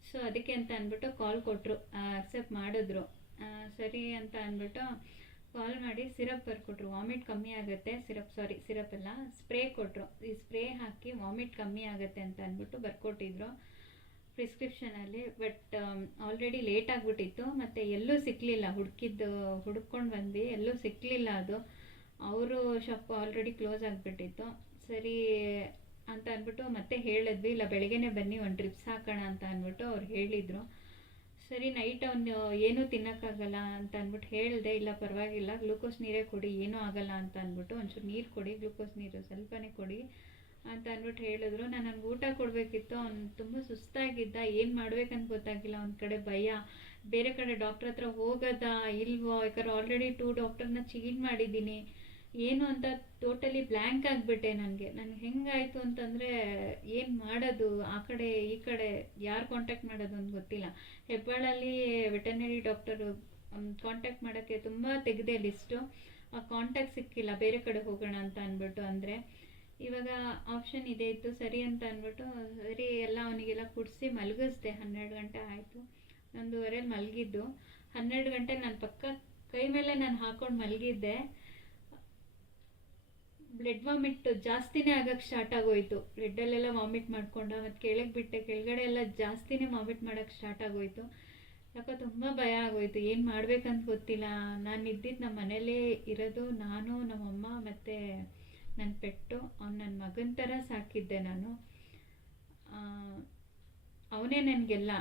ಸೊ ಅದಕ್ಕೆ ಅಂತ ಅಂದ್ಬಿಟ್ಟು ಕಾಲ್ ಕೊಟ್ಟರು, ಅಕ್ಸೆಪ್ಟ್ ಮಾಡಿದ್ರು. ಸರಿ ಅಂತ ಅಂದ್ಬಿಟ್ಟು ಕಾಲ್ ಮಾಡಿ ಸಿರಪ್ ಬರ್ಕೊಟ್ರು. ವಾಮಿಟ್ ಕಮ್ಮಿ ಆಗುತ್ತೆ, ಸಿರಪ್ ಅಲ್ಲ ಸ್ಪ್ರೇ ಕೊಟ್ಟರು. ಈ ಸ್ಪ್ರೇ ಹಾಕಿ ವಾಮಿಟ್ ಕಮ್ಮಿ ಆಗುತ್ತೆ ಅಂತ ಅಂದ್ಬಿಟ್ಟು ಬರ್ಕೊಟ್ಟಿದ್ರು ಪ್ರಿಸ್ಕ್ರಿಪ್ಷನಲ್ಲಿ. ಬಟ್ ಆಲ್ರೆಡಿ ಲೇಟ್ ಆಗಿಬಿಟ್ಟಿತ್ತು. ಮತ್ತು ಎಲ್ಲೂ ಸಿಕ್ಕಲಿಲ್ಲ. ಹುಡ್ಕೊಂಡು ಬಂದ್ವಿ, ಎಲ್ಲೂ ಸಿಕ್ಕಲಿಲ್ಲ. ಅದು ಅವರು ಶಾಪ್ ಆಲ್ರೆಡಿ ಕ್ಲೋಸ್ ಆಗಿಬಿಟ್ಟಿತ್ತು. ಸರಿ ಅಂತ ಅಂದ್ಬಿಟ್ಟು ಮತ್ತೆ ಹೇಳಿದ್ವಿ, ಇಲ್ಲ ಬೆಳಗ್ಗೆನೇ ಬನ್ನಿ ಒಂದು ಡ್ರಿಪ್ಸ್ ಹಾಕೋಣ ಅಂತ ಅಂದ್ಬಿಟ್ಟು ಅವ್ರು ಹೇಳಿದರು. ಸರಿ ನೈಟ್ ಅವನು ಏನೂ ತಿನ್ನೋಕ್ಕಾಗಲ್ಲ ಅಂತ ಅಂದ್ಬಿಟ್ಟು ಹೇಳಿದೆ. ಇಲ್ಲ ಪರವಾಗಿಲ್ಲ, ಗ್ಲೂಕೋಸ್ ನೀರೇ ಕೊಡಿ, ಏನೂ ಆಗಲ್ಲ ಅಂತ ಅಂದ್ಬಿಟ್ಟು. ಒಂಚೂರು ನೀರು ಕೊಡಿ, ಗ್ಲೂಕೋಸ್ ನೀರು ಸ್ವಲ್ಪನೇ ಕೊಡಿ ಅಂತ ಅಂದ್ಬಿಟ್ಟು ಹೇಳಿದ್ರು. ನನಗೆ ಊಟ ಕೊಡಬೇಕಿತ್ತು. ಅವ್ನು ತುಂಬ ಸುಸ್ತಾಗಿದ್ದ, ಏನು ಮಾಡ್ಬೇಕಂತ ಗೊತ್ತಾಗಿಲ್ಲ. ಒಂದು ಕಡೆ ಭಯ, ಬೇರೆ ಕಡೆ ಡಾಕ್ಟ್ರ್ ಹತ್ರ ಹೋಗೋದಾ ಇಲ್ವೋ, ಯಾಕಂದ್ರೆ ಆಲ್ರೆಡಿ 2 ಡಾಕ್ಟರ್ನ ಚೇಂಜ್ ಮಾಡಿದ್ದೀನಿ. ಏನು ಅಂತ ಟೋಟಲಿ ಬ್ಲ್ಯಾಂಕ್ ಆಗಿಬಿಟ್ಟೆ. ನನಗೆ ಹೆಂಗಾಯಿತು ಅಂತಂದರೆ ಏನು ಮಾಡೋದು, ಆ ಕಡೆ ಈ ಕಡೆ ಯಾರು ಕಾಂಟ್ಯಾಕ್ಟ್ ಮಾಡೋದು ಅಂತ ಗೊತ್ತಿಲ್ಲ. ಹೆಬ್ಬಾಳಲ್ಲಿ ವೆಟರ್ನರಿ ಡಾಕ್ಟರು ಕಾಂಟ್ಯಾಕ್ಟ್ ಮಾಡೋಕ್ಕೆ ತುಂಬ ತೆಗೆದೆ ಲಿಸ್ಟು. ಆ ಕಾಂಟ್ಯಾಕ್ಟ್ ಸಿಕ್ಕಿಲ್ಲ. ಬೇರೆ ಕಡೆ ಹೋಗೋಣ ಅಂತ ಅಂದ್ಬಿಟ್ಟು ಅಂದರೆ ಇವಾಗ ಆಪ್ಷನ್ ಇದೆ ಇತ್ತು. ಸರಿ ಅಂತ ಅಂದ್ಬಿಟ್ಟು ಸರಿ ಎಲ್ಲ ಅವನಿಗೆಲ್ಲ ಕುಡಿಸಿ ಮಲಗಿಸ್ದೆ. 12 ಗಂಟೆ ಆಯಿತು. 1:30 ಮಲಗಿದ್ದು. 12 ಗಂಟೆ ನನ್ನ ಪಕ್ಕ ಕೈ ಮೇಲೆ ನಾನು ಹಾಕ್ಕೊಂಡು ಮಲಗಿದ್ದೆ. ಬ್ಲಡ್ ವಾಮಿಟ್ ಜಾಸ್ತಿನೇ ಆಗಕ್ಕೆ ಸ್ಟಾರ್ಟ್ ಆಗೋಯಿತು. ಬ್ಲಡ್ಡಲ್ಲೆಲ್ಲ ವಾಮಿಟ್ ಮಾಡ್ಕೊಂಡ. ಮತ್ತು ಕೆಳಗೆ ಬಿಟ್ಟೆ, ಕೆಳಗಡೆ ಎಲ್ಲ ಜಾಸ್ತಿನೇ ವಾಮಿಟ್ ಮಾಡೋಕ್ಕೆ ಸ್ಟಾರ್ಟ್ ಆಗೋಯಿತು. ಯಾಕೋ ತುಂಬ ಭಯ ಆಗೋಯಿತು, ಏನು ಮಾಡ್ಬೇಕಂತ ಗೊತ್ತಿಲ್ಲ. ನಾನು ಇದ್ದಿದ್ದು ನಮ್ಮ ಮನೇಲೇ ಇರೋದು. ನಾನು, ನಮ್ಮಮ್ಮ ಮತ್ತು ನನ್ನ ಪೆಟ್ಟು. ಅವ್ನು ನನ್ನ ಮಗನ ಥರ ಸಾಕಿದ್ದೆ ನಾನು. ಅವನೇ ನನಗೆಲ್ಲ.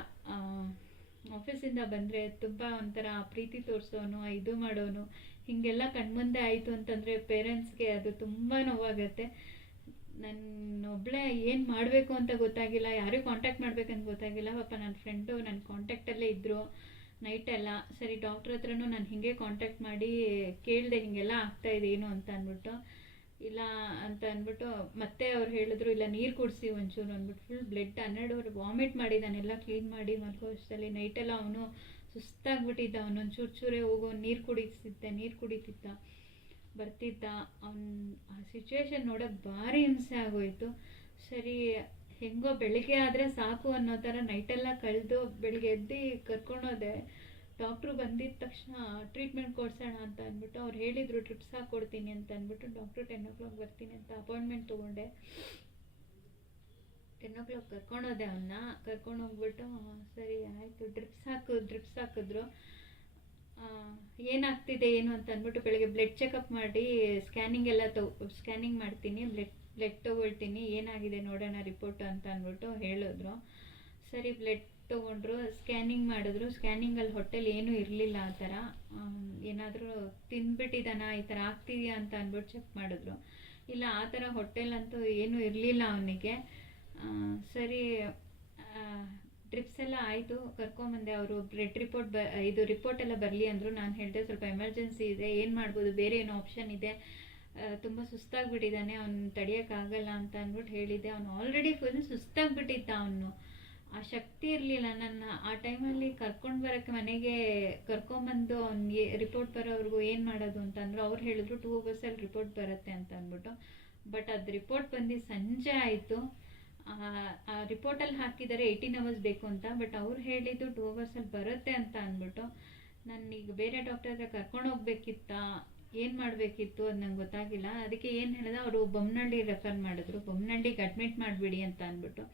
ಆಫೀಸಿಂದ ಬಂದರೆ ತುಂಬ ಒಂಥರ ಪ್ರೀತಿ ತೋರಿಸೋನು, ಇದು ಮಾಡೋನು. ಹೀಗೆಲ್ಲ ಕಣ್ಮುಂದೆ ಆಯಿತು ಅಂತಂದರೆ ಪೇರೆಂಟ್ಸ್ಗೆ ಅದು ತುಂಬ ನೋವಾಗುತ್ತೆ. ನನ್ನೊಬ್ಬಳೇ ಏನು ಮಾಡಬೇಕು ಅಂತ ಗೊತ್ತಾಗಿಲ್ಲ, ಯಾರಿಗೂ ಕಾಂಟ್ಯಾಕ್ಟ್ ಮಾಡ್ಬೇಕಂತ ಗೊತ್ತಾಗಿಲ್ಲ. ಪಾಪ ನನ್ನ ಫ್ರೆಂಡು ನನ್ನ ಕಾಂಟ್ಯಾಕ್ಟಲ್ಲೇ ಇದ್ದರು ನೈಟೆಲ್ಲ. ಸರಿ ಡಾಕ್ಟ್ರ್ ಹತ್ರನೂ ನಾನು ಹೀಗೆ ಕಾಂಟ್ಯಾಕ್ಟ್ ಮಾಡಿ ಕೇಳಿದೆ, ಹೀಗೆಲ್ಲ ಆಗ್ತಾಯಿದೆ ಏನು ಅಂತ ಅಂದ್ಬಿಟ್ಟು. ಇಲ್ಲ ಅಂತ ಅಂದ್ಬಿಟ್ಟು ಮತ್ತೆ ಅವ್ರು ಹೇಳಿದ್ರು, ಇಲ್ಲ ನೀರು ಕುಡಿಸಿ ಒಂಚೂರು ಅಂದ್ಬಿಟ್ಟು. ಫುಲ್ ಬ್ಲಡ್ 12 ವಾಮಿಟ್ ಮಾಡಿದ್ದಾನೆಲ್ಲ ಕ್ಲೀನ್ ಮಾಡಿ ಮಲ್ಗೋ ಅಷ್ಟರಲ್ಲಿ. ನೈಟೆಲ್ಲ ಅವನು ಸುಸ್ತಾಗ್ಬಿಟ್ಟಿದ್ದ. ಅವನೊಂದು ಚೂರೇ ಹೋಗೋ ನೀರು ಕುಡಿತಿದ್ದ ಬರ್ತಿದ್ದ. ಆ ಸಿಚುವೇಶನ್ ನೋಡೋಕ್ಕೆ ಭಾರಿ ಹಿಂಸೆ ಆಗೋಯಿತು. ಸರಿ ಹೆಂಗೋ ಬೆಳಿಗ್ಗೆ ಆದರೆ ಸಾಕು ಅನ್ನೋ ಥರ ನೈಟೆಲ್ಲ ಕಳೆದು ಬೆಳಿಗ್ಗೆ ಎದ್ದು ಕರ್ಕೊಂಡೋದೆ. ಡಾಕ್ಟ್ರು ಬಂದಿದ್ದ ತಕ್ಷಣ ಟ್ರೀಟ್ಮೆಂಟ್ ಕೊಡ್ಸೋಣ ಅಂತ ಅಂದ್ಬಿಟ್ಟು ಅವ್ರು ಹೇಳಿದರು, ಡ್ರಿಪ್ಸ್ ಹಾಕ್ಕೊಡ್ತೀನಿ ಅಂತ ಅಂದ್ಬಿಟ್ಟು. ಡಾಕ್ಟ್ರು 10 o'clock ಬರ್ತೀನಿ ಅಂತ ಅಪಾಯಿಂಟ್ಮೆಂಟ್ ತೊಗೊಂಡೆ. 10 o'clock ಕರ್ಕೊಂಡೋದೆ. ಅವನ್ನ ಕರ್ಕೊಂಡೋಗ್ಬಿಟ್ಟು ಸರಿ ಆಯಿತು ಡ್ರಿಪ್ಸ್ ಹಾಕಿದ್ರು. ಏನಾಗ್ತಿದೆ ಏನು ಅಂತ ಅಂದ್ಬಿಟ್ಟು ಬೆಳಗ್ಗೆ ಬ್ಲಡ್ ಚೆಕಪ್ ಮಾಡಿ ಸ್ಕ್ಯಾನಿಂಗ್ ಎಲ್ಲ ಸ್ಕ್ಯಾನಿಂಗ್ ಮಾಡ್ತೀನಿ, ಬ್ಲಡ್ ತೊಗೊಳ್ತೀನಿ, ಏನಾಗಿದೆ ನೋಡೋಣ ರಿಪೋರ್ಟ್ ಅಂತ ಅಂದ್ಬಿಟ್ಟು ಹೇಳಿದ್ರು. ಸರಿ ಬ್ಲಡ್ ತೊಗೊಂಡ್ರು, ಸ್ಕ್ಯಾನಿಂಗ್ ಮಾಡಿದ್ರು. ಸ್ಕ್ಯಾನಿಂಗಲ್ಲಿ ಹೊಟ್ಟೆಲಿ ಏನೂ ಇರಲಿಲ್ಲ. ಆ ಥರ ಏನಾದರೂ ತಿಂದ್ಬಿಟ್ಟಿದ್ದಾನ, ಈ ಥರ ಆಗ್ತಿದೆಯಾ ಅಂತ ಅಂದ್ಬಿಟ್ಟು ಚೆಕ್ ಮಾಡಿದ್ರು. ಇಲ್ಲ, ಆ ಥರ ಹೊಟ್ಟೆಲಂತೂ ಏನೂ ಇರಲಿಲ್ಲ ಅವನಿಗೆ. ಸರಿ, ಡ್ರಿಪ್ಸ್ ಎಲ್ಲ ಆಯಿತು, ಕರ್ಕೊಂಬಂದೆ. ಅವರು ಬ್ಲಡ್ ರಿಪೋರ್ಟ್ ಇದು ರಿಪೋರ್ಟ್ ಎಲ್ಲ ಬರಲಿ ಅಂದರು. ನಾನು ಹೇಳಿದೆ ಸ್ವಲ್ಪ ಎಮರ್ಜೆನ್ಸಿ ಇದೆ, ಏನು ಮಾಡ್ಬೋದು, ಬೇರೆ ಏನೋ ಆಪ್ಷನ್ ಇದೆ, ತುಂಬ ಸುಸ್ತಾಗಿಬಿಟ್ಟಿದ್ದಾನೆ, ಅವ್ನು ತಡೆಯೋಕ್ಕಾಗಲ್ಲ ಅಂತ ಅಂದ್ಬಿಟ್ಟು ಹೇಳಿದ್ದೆ. ಅವನು ಆಲ್ರೆಡಿ ಫುಲ್ ಸುಸ್ತಾಗಿಬಿಟ್ಟಿದ್ದ. ಅವನು ಆ ಶಕ್ತಿ ಇರಲಿಲ್ಲ. ನನ್ನ ಆ ಟೈಮಲ್ಲಿ ಕರ್ಕೊಂಡು ಬರೋಕ್ಕೆ ಮನೆಗೆ ಕರ್ಕೊಂಬಂದು ಅವ್ನಿಗೆ ರಿಪೋರ್ಟ್ ಬರೋವ್ರಿಗೂ ಏನು ಮಾಡೋದು ಅಂತಂದ್ರು. ಅವ್ರು ಹೇಳಿದ್ರು 2 ಅವರ್ಸಲ್ಲಿ ರಿಪೋರ್ಟ್ ಬರುತ್ತೆ ಅಂತ ಅಂದ್ಬಿಟ್ಟು. ಬಟ್ ಅದು ರಿಪೋರ್ಟ್ ಬಂದು ಸಂಜೆ ಆಯಿತು. ಆ ರಿಪೋರ್ಟಲ್ಲಿ ಹಾಕಿದ್ದಾರೆ 18 ಅವರ್ಸ್ ಬೇಕು ಅಂತ. ಬಟ್ ಅವ್ರು ಹೇಳಿದ್ದು 2 ಅವರ್ಸಲ್ಲಿ ಬರುತ್ತೆ ಅಂತ ಅಂದ್ಬಿಟ್ಟು. ನಾನೀಗ ಬೇರೆ ಡಾಕ್ಟರ್ ಹತ್ರ ಕರ್ಕೊಂಡು ಹೋಗ್ಬೇಕಿತ್ತಾ, ಏನು ಮಾಡಬೇಕಿತ್ತು ಅದು ನಂಗೆ ಗೊತ್ತಾಗಿಲ್ಲ. ಅದಕ್ಕೆ ಏನು ಹೇಳಿದೆ, ಅವರು ಬೊಮ್ಮನಹಳ್ಳಿ ರೆಫರ್ ಮಾಡಿದ್ರು, ಬೊಮ್ಮನಹಳ್ಳಿಗೆ ಅಡ್ಮಿಟ್ ಮಾಡಿಬಿಡಿ ಅಂತ ಅಂದ್ಬಿಟ್ಟು.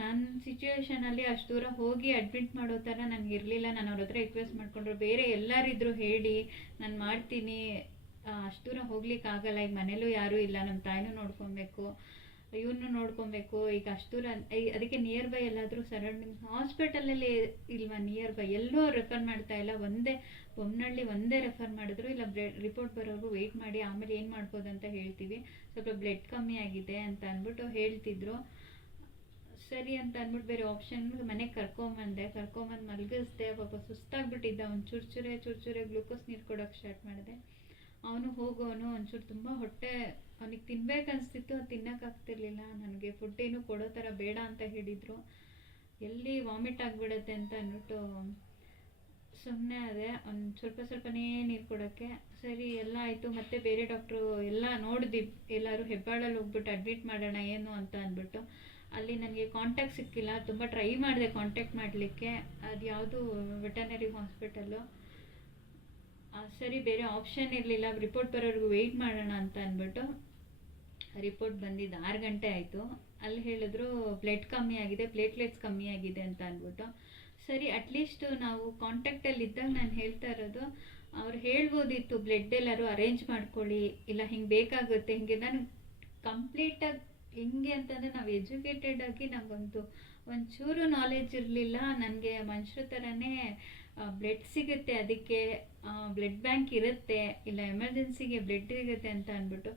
ನನ್ನ ಸಿಚುವೇಶನಲ್ಲಿ ಅಷ್ಟು ದೂರ ಹೋಗಿ ಅಡ್ಮಿಟ್ ಮಾಡೋ ಥರ ನನಗಿರಲಿಲ್ಲ. ನಾನು ಅವ್ರ ಹತ್ರ ರಿಕ್ವೆಸ್ಟ್ ಮಾಡಿಕೊಂಡ್ರು, ಬೇರೆ ಎಲ್ಲರಿದ್ರು ಹೇಳಿ ನಾನು ಮಾಡ್ತೀನಿ, ಅಷ್ಟು ದೂರ ಹೋಗ್ಲಿಕ್ಕಾಗಲ್ಲ, ಈಗ ಮನೇಲೂ ಯಾರೂ ಇಲ್ಲ, ನಮ್ಮ ತಾಯಿನೂ ನೋಡ್ಕೊಬೇಕು, ಇವನು ನೋಡ್ಕೊಬೇಕು, ಈಗ ಅಷ್ಟು ದೂರ. ಅದಕ್ಕೆ ನಿಯರ್ ಬೈ ಎಲ್ಲಾದರೂ ಸರೌಂಡಿಂಗ್ ಹಾಸ್ಪಿಟಲಲ್ಲಿ ಇಲ್ವಾ ನಿಯರ್ ಬೈ, ಎಲ್ಲೂ ರೆಫರ್ ಮಾಡ್ತಾ ಇಲ್ಲ. ಬೊಮ್ಮನಹಳ್ಳಿ ಒಂದೇ ರೆಫರ್ ಮಾಡಿದ್ರು. ಇಲ್ಲ ರಿಪೋರ್ಟ್ ಬರೋರು ವೆಯ್ಟ್ ಮಾಡಿ, ಆಮೇಲೆ ಏನು ಮಾಡ್ಬೋದು ಅಂತ ಹೇಳ್ತೀವಿ, ಸ್ವಲ್ಪ ಬ್ಲಡ್ ಕಮ್ಮಿ ಆಗಿದೆ ಅಂತ ಅಂದ್ಬಿಟ್ಟು ಹೇಳ್ತಿದ್ರು. ಸರಿ ಅಂತ ಅಂದ್ಬಿಟ್ಟು ಬೇರೆ ಆಪ್ಷನ್ ಮನೆಗೆ ಕರ್ಕೊಂಬಂದು ಮಲಗಿಸ್ದೆ. ಪಾಪ ಸುಸ್ತಾಗ್ಬಿಟ್ಟಿದ್ದ. ಅವ್ನು ಚೂರ್ಚೂರೆ ಗ್ಲೂಕೋಸ್ ನೀರು ಕೊಡೋಕ್ಕೆ ಸ್ಟಾರ್ಟ್ ಮಾಡಿದೆ. ಅವನು ಹೋಗೋನು ಒಂಚೂರು ತುಂಬ ಹೊಟ್ಟೆ ಅವನಿಗೆ ತಿನ್ಬೇಕನ್ನಿಸ್ತಿತ್ತು, ಅದು ತಿನ್ನೋಕ್ಕಾಗ್ತಿರ್ಲಿಲ್ಲ. ನನಗೆ ಫುಡ್ ಏನು ಕೊಡೋ ಥರ ಬೇಡ ಅಂತ ಹೇಳಿದರು. ಎಲ್ಲಿ ವಾಮಿಟ್ ಆಗಿಬಿಡತ್ತೆ ಅಂತ ಅಂದ್ಬಿಟ್ಟು ಸುಮ್ಮನೆ ಅದೇ ಒಂದು ಸ್ವಲ್ಪನೇ ನೀರು ಕೊಡೋಕ್ಕೆ. ಸರಿ ಎಲ್ಲ ಆಯಿತು. ಮತ್ತೆ ಬೇರೆ ಡಾಕ್ಟ್ರು ಎಲ್ಲ ನೋಡಿದ್ವಿ, ಎಲ್ಲರೂ ಹೆಬ್ಬಾಳಲ್ಲಿ ಹೋಗ್ಬಿಟ್ಟು ಅಡ್ಮಿಟ್ ಮಾಡೋಣ ಏನು ಅಂತ ಅಂದ್ಬಿಟ್ಟು. ಅಲ್ಲಿ ನನಗೆ ಕಾಂಟ್ಯಾಕ್ಟ್ ಸಿಕ್ಕಿಲ್ಲ. ತುಂಬ ಟ್ರೈ ಮಾಡಿದೆ ಕಾಂಟ್ಯಾಕ್ಟ್ ಮಾಡಲಿಕ್ಕೆ, ಅದು ಯಾವುದು ವೆಟರ್ನರಿ ಹಾಸ್ಪಿಟಲ್ಲು. ಸರಿ, ಬೇರೆ ಆಪ್ಷನ್ ಇರಲಿಲ್ಲ. ರಿಪೋರ್ಟ್ ಬರೋರ್ಗು ವೆಯ್ಟ್ ಮಾಡೋಣ ಅಂತ ಅಂದ್ಬಿಟ್ಟು ರಿಪೋರ್ಟ್ ಬಂದಿದ್ದು 6 ಗಂಟೆ ಆಯಿತು. ಅಲ್ಲಿ ಹೇಳಿದ್ರು ಬ್ಲಡ್ ಕಮ್ಮಿ ಆಗಿದೆ, ಪ್ಲೇಟ್ಲೆಟ್ಸ್ ಕಮ್ಮಿ ಆಗಿದೆ ಅಂತ ಅಂದ್ಬಿಟ್ಟು. ಸರಿ, ಅಟ್ಲೀಸ್ಟ್ ನಾವು ಕಾಂಟ್ಯಾಕ್ಟಲ್ಲಿ ಇದ್ದಾಗ ನಾನು ಹೇಳ್ತಾ ಇರೋದು, ಅವ್ರು ಹೇಳ್ಬೋದಿತ್ತು ಬ್ಲಡ್ ಎಲ್ಲರೂ ಅರೇಂಜ್ ಮಾಡ್ಕೊಳ್ಳಿ, ಇಲ್ಲ ಹಿಂಗೆ ಬೇಕಾಗುತ್ತೆ ಹಿಂಗೆ. ನಾನು ಕಂಪ್ಲೀಟಾಗಿ ಹೆಂಗೆ ಅಂತಂದರೆ, ನಾವು ಎಜುಕೇಟೆಡ್ ಆಗಿ ನಮಗೊಂದು ಒಂಚೂರು ನಾಲೆಜ್ ಇರಲಿಲ್ಲ. ನನಗೆ ಮನುಷ್ಯರ ಥರನೇ ಬ್ಲಡ್ ಸಿಗುತ್ತೆ, ಅದಕ್ಕೆ ಬ್ಲಡ್ ಬ್ಯಾಂಕ್ ಇರುತ್ತೆ, ಇಲ್ಲ ಎಮರ್ಜೆನ್ಸಿಗೆ ಬ್ಲಡ್ ಸಿಗುತ್ತೆ ಅಂತ ಅಂದ್ಬಿಟ್ಟು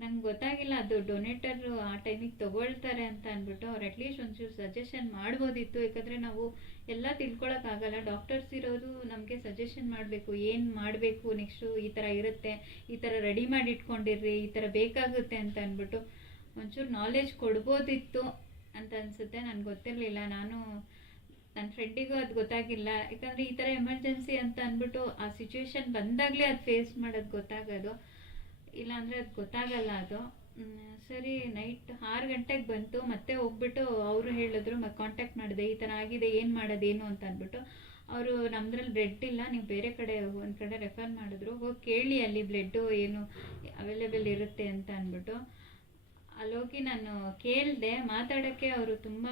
ನಂಗೆ ಗೊತ್ತಾಗಿಲ್ಲ. ಅದು ಡೊನೇಟರು ಆ ಟೈಮಿಗೆ ತೊಗೊಳ್ತಾರೆ ಅಂತ ಅಂದ್ಬಿಟ್ಟು ಅವ್ರು ಅಟ್ಲೀಸ್ಟ್ ಒಂಚೂರು ಸಜೆಷನ್ ಮಾಡ್ಬೋದಿತ್ತು. ಯಾಕಂದರೆ ನಾವು ಎಲ್ಲ ತಿಳ್ಕೊಳಕ್ಕಾಗಲ್ಲ. ಡಾಕ್ಟರ್ಸ್ ಇರೋದು ನಮಗೆ ಸಜೆಷನ್ ಮಾಡಬೇಕು, ಏನು ಮಾಡಬೇಕು ನೆಕ್ಸ್ಟು, ಈ ಥರ ಇರುತ್ತೆ, ಈ ಥರ ರೆಡಿ ಮಾಡಿ ಇಟ್ಕೊಂಡಿರ್ರಿ, ಈ ಥರ ಬೇಕಾಗುತ್ತೆ ಅಂತ ಅಂದ್ಬಿಟ್ಟು ಒಂಚೂರು ನಾಲೆಜ್ ಕೊಡ್ಬೋದಿತ್ತು ಅಂತ ಅನಿಸುತ್ತೆ. ನನಗೆ ಗೊತ್ತಿರಲಿಲ್ಲ. ನಾನು ನನ್ನ ಫ್ರೆಂಡಿಗೂ ಅದು ಗೊತ್ತಾಗಿಲ್ಲ. ಯಾಕಂದರೆ ಈ ಥರ ಎಮರ್ಜೆನ್ಸಿ ಅಂತ ಅಂದ್ಬಿಟ್ಟು ಆ ಸಿಚುವೇಶನ್ ಬಂದಾಗಲೇ ಅದು ಫೇಸ್ ಮಾಡೋದು ಗೊತ್ತಾಗೋದು, ಇಲ್ಲಾಂದರೆ ಅದು ಗೊತ್ತಾಗಲ್ಲ ಅದು. ಸರಿ, ನೈಟ್ 6 ಗಂಟೆಗೆ ಬಂತು. ಮತ್ತೆ ಹೋಗ್ಬಿಟ್ಟು ಅವರು ಹೇಳಿದ್ರು, ಕಾಂಟ್ಯಾಕ್ಟ್ ಮಾಡಿದೆ, ಈ ಥರ ಆಗಿದೆ, ಏನು ಮಾಡೋದೇನು ಅಂತ ಅಂದ್ಬಿಟ್ಟು. ಅವರು ನಮ್ಮದ್ರಲ್ಲಿ ಬ್ಲಡ್ ಇಲ್ಲ, ನೀವು ಬೇರೆ ಕಡೆ ಒಂದು ಕಡೆ ರೆಫರ್ ಮಾಡಿದ್ರು, ಹೋಗಿ ಕೇಳಿ ಅಲ್ಲಿ ಬ್ಲಡ್ಡು ಏನು ಅವೈಲೇಬಲ್ ಇರುತ್ತೆ ಅಂತ ಅಂದ್ಬಿಟ್ಟು. ಅಲ್ಲೋಗಿ ನಾನು ಕೇಳಿದೆ, ಮಾತಾಡೋಕ್ಕೆ ಅವರು ತುಂಬ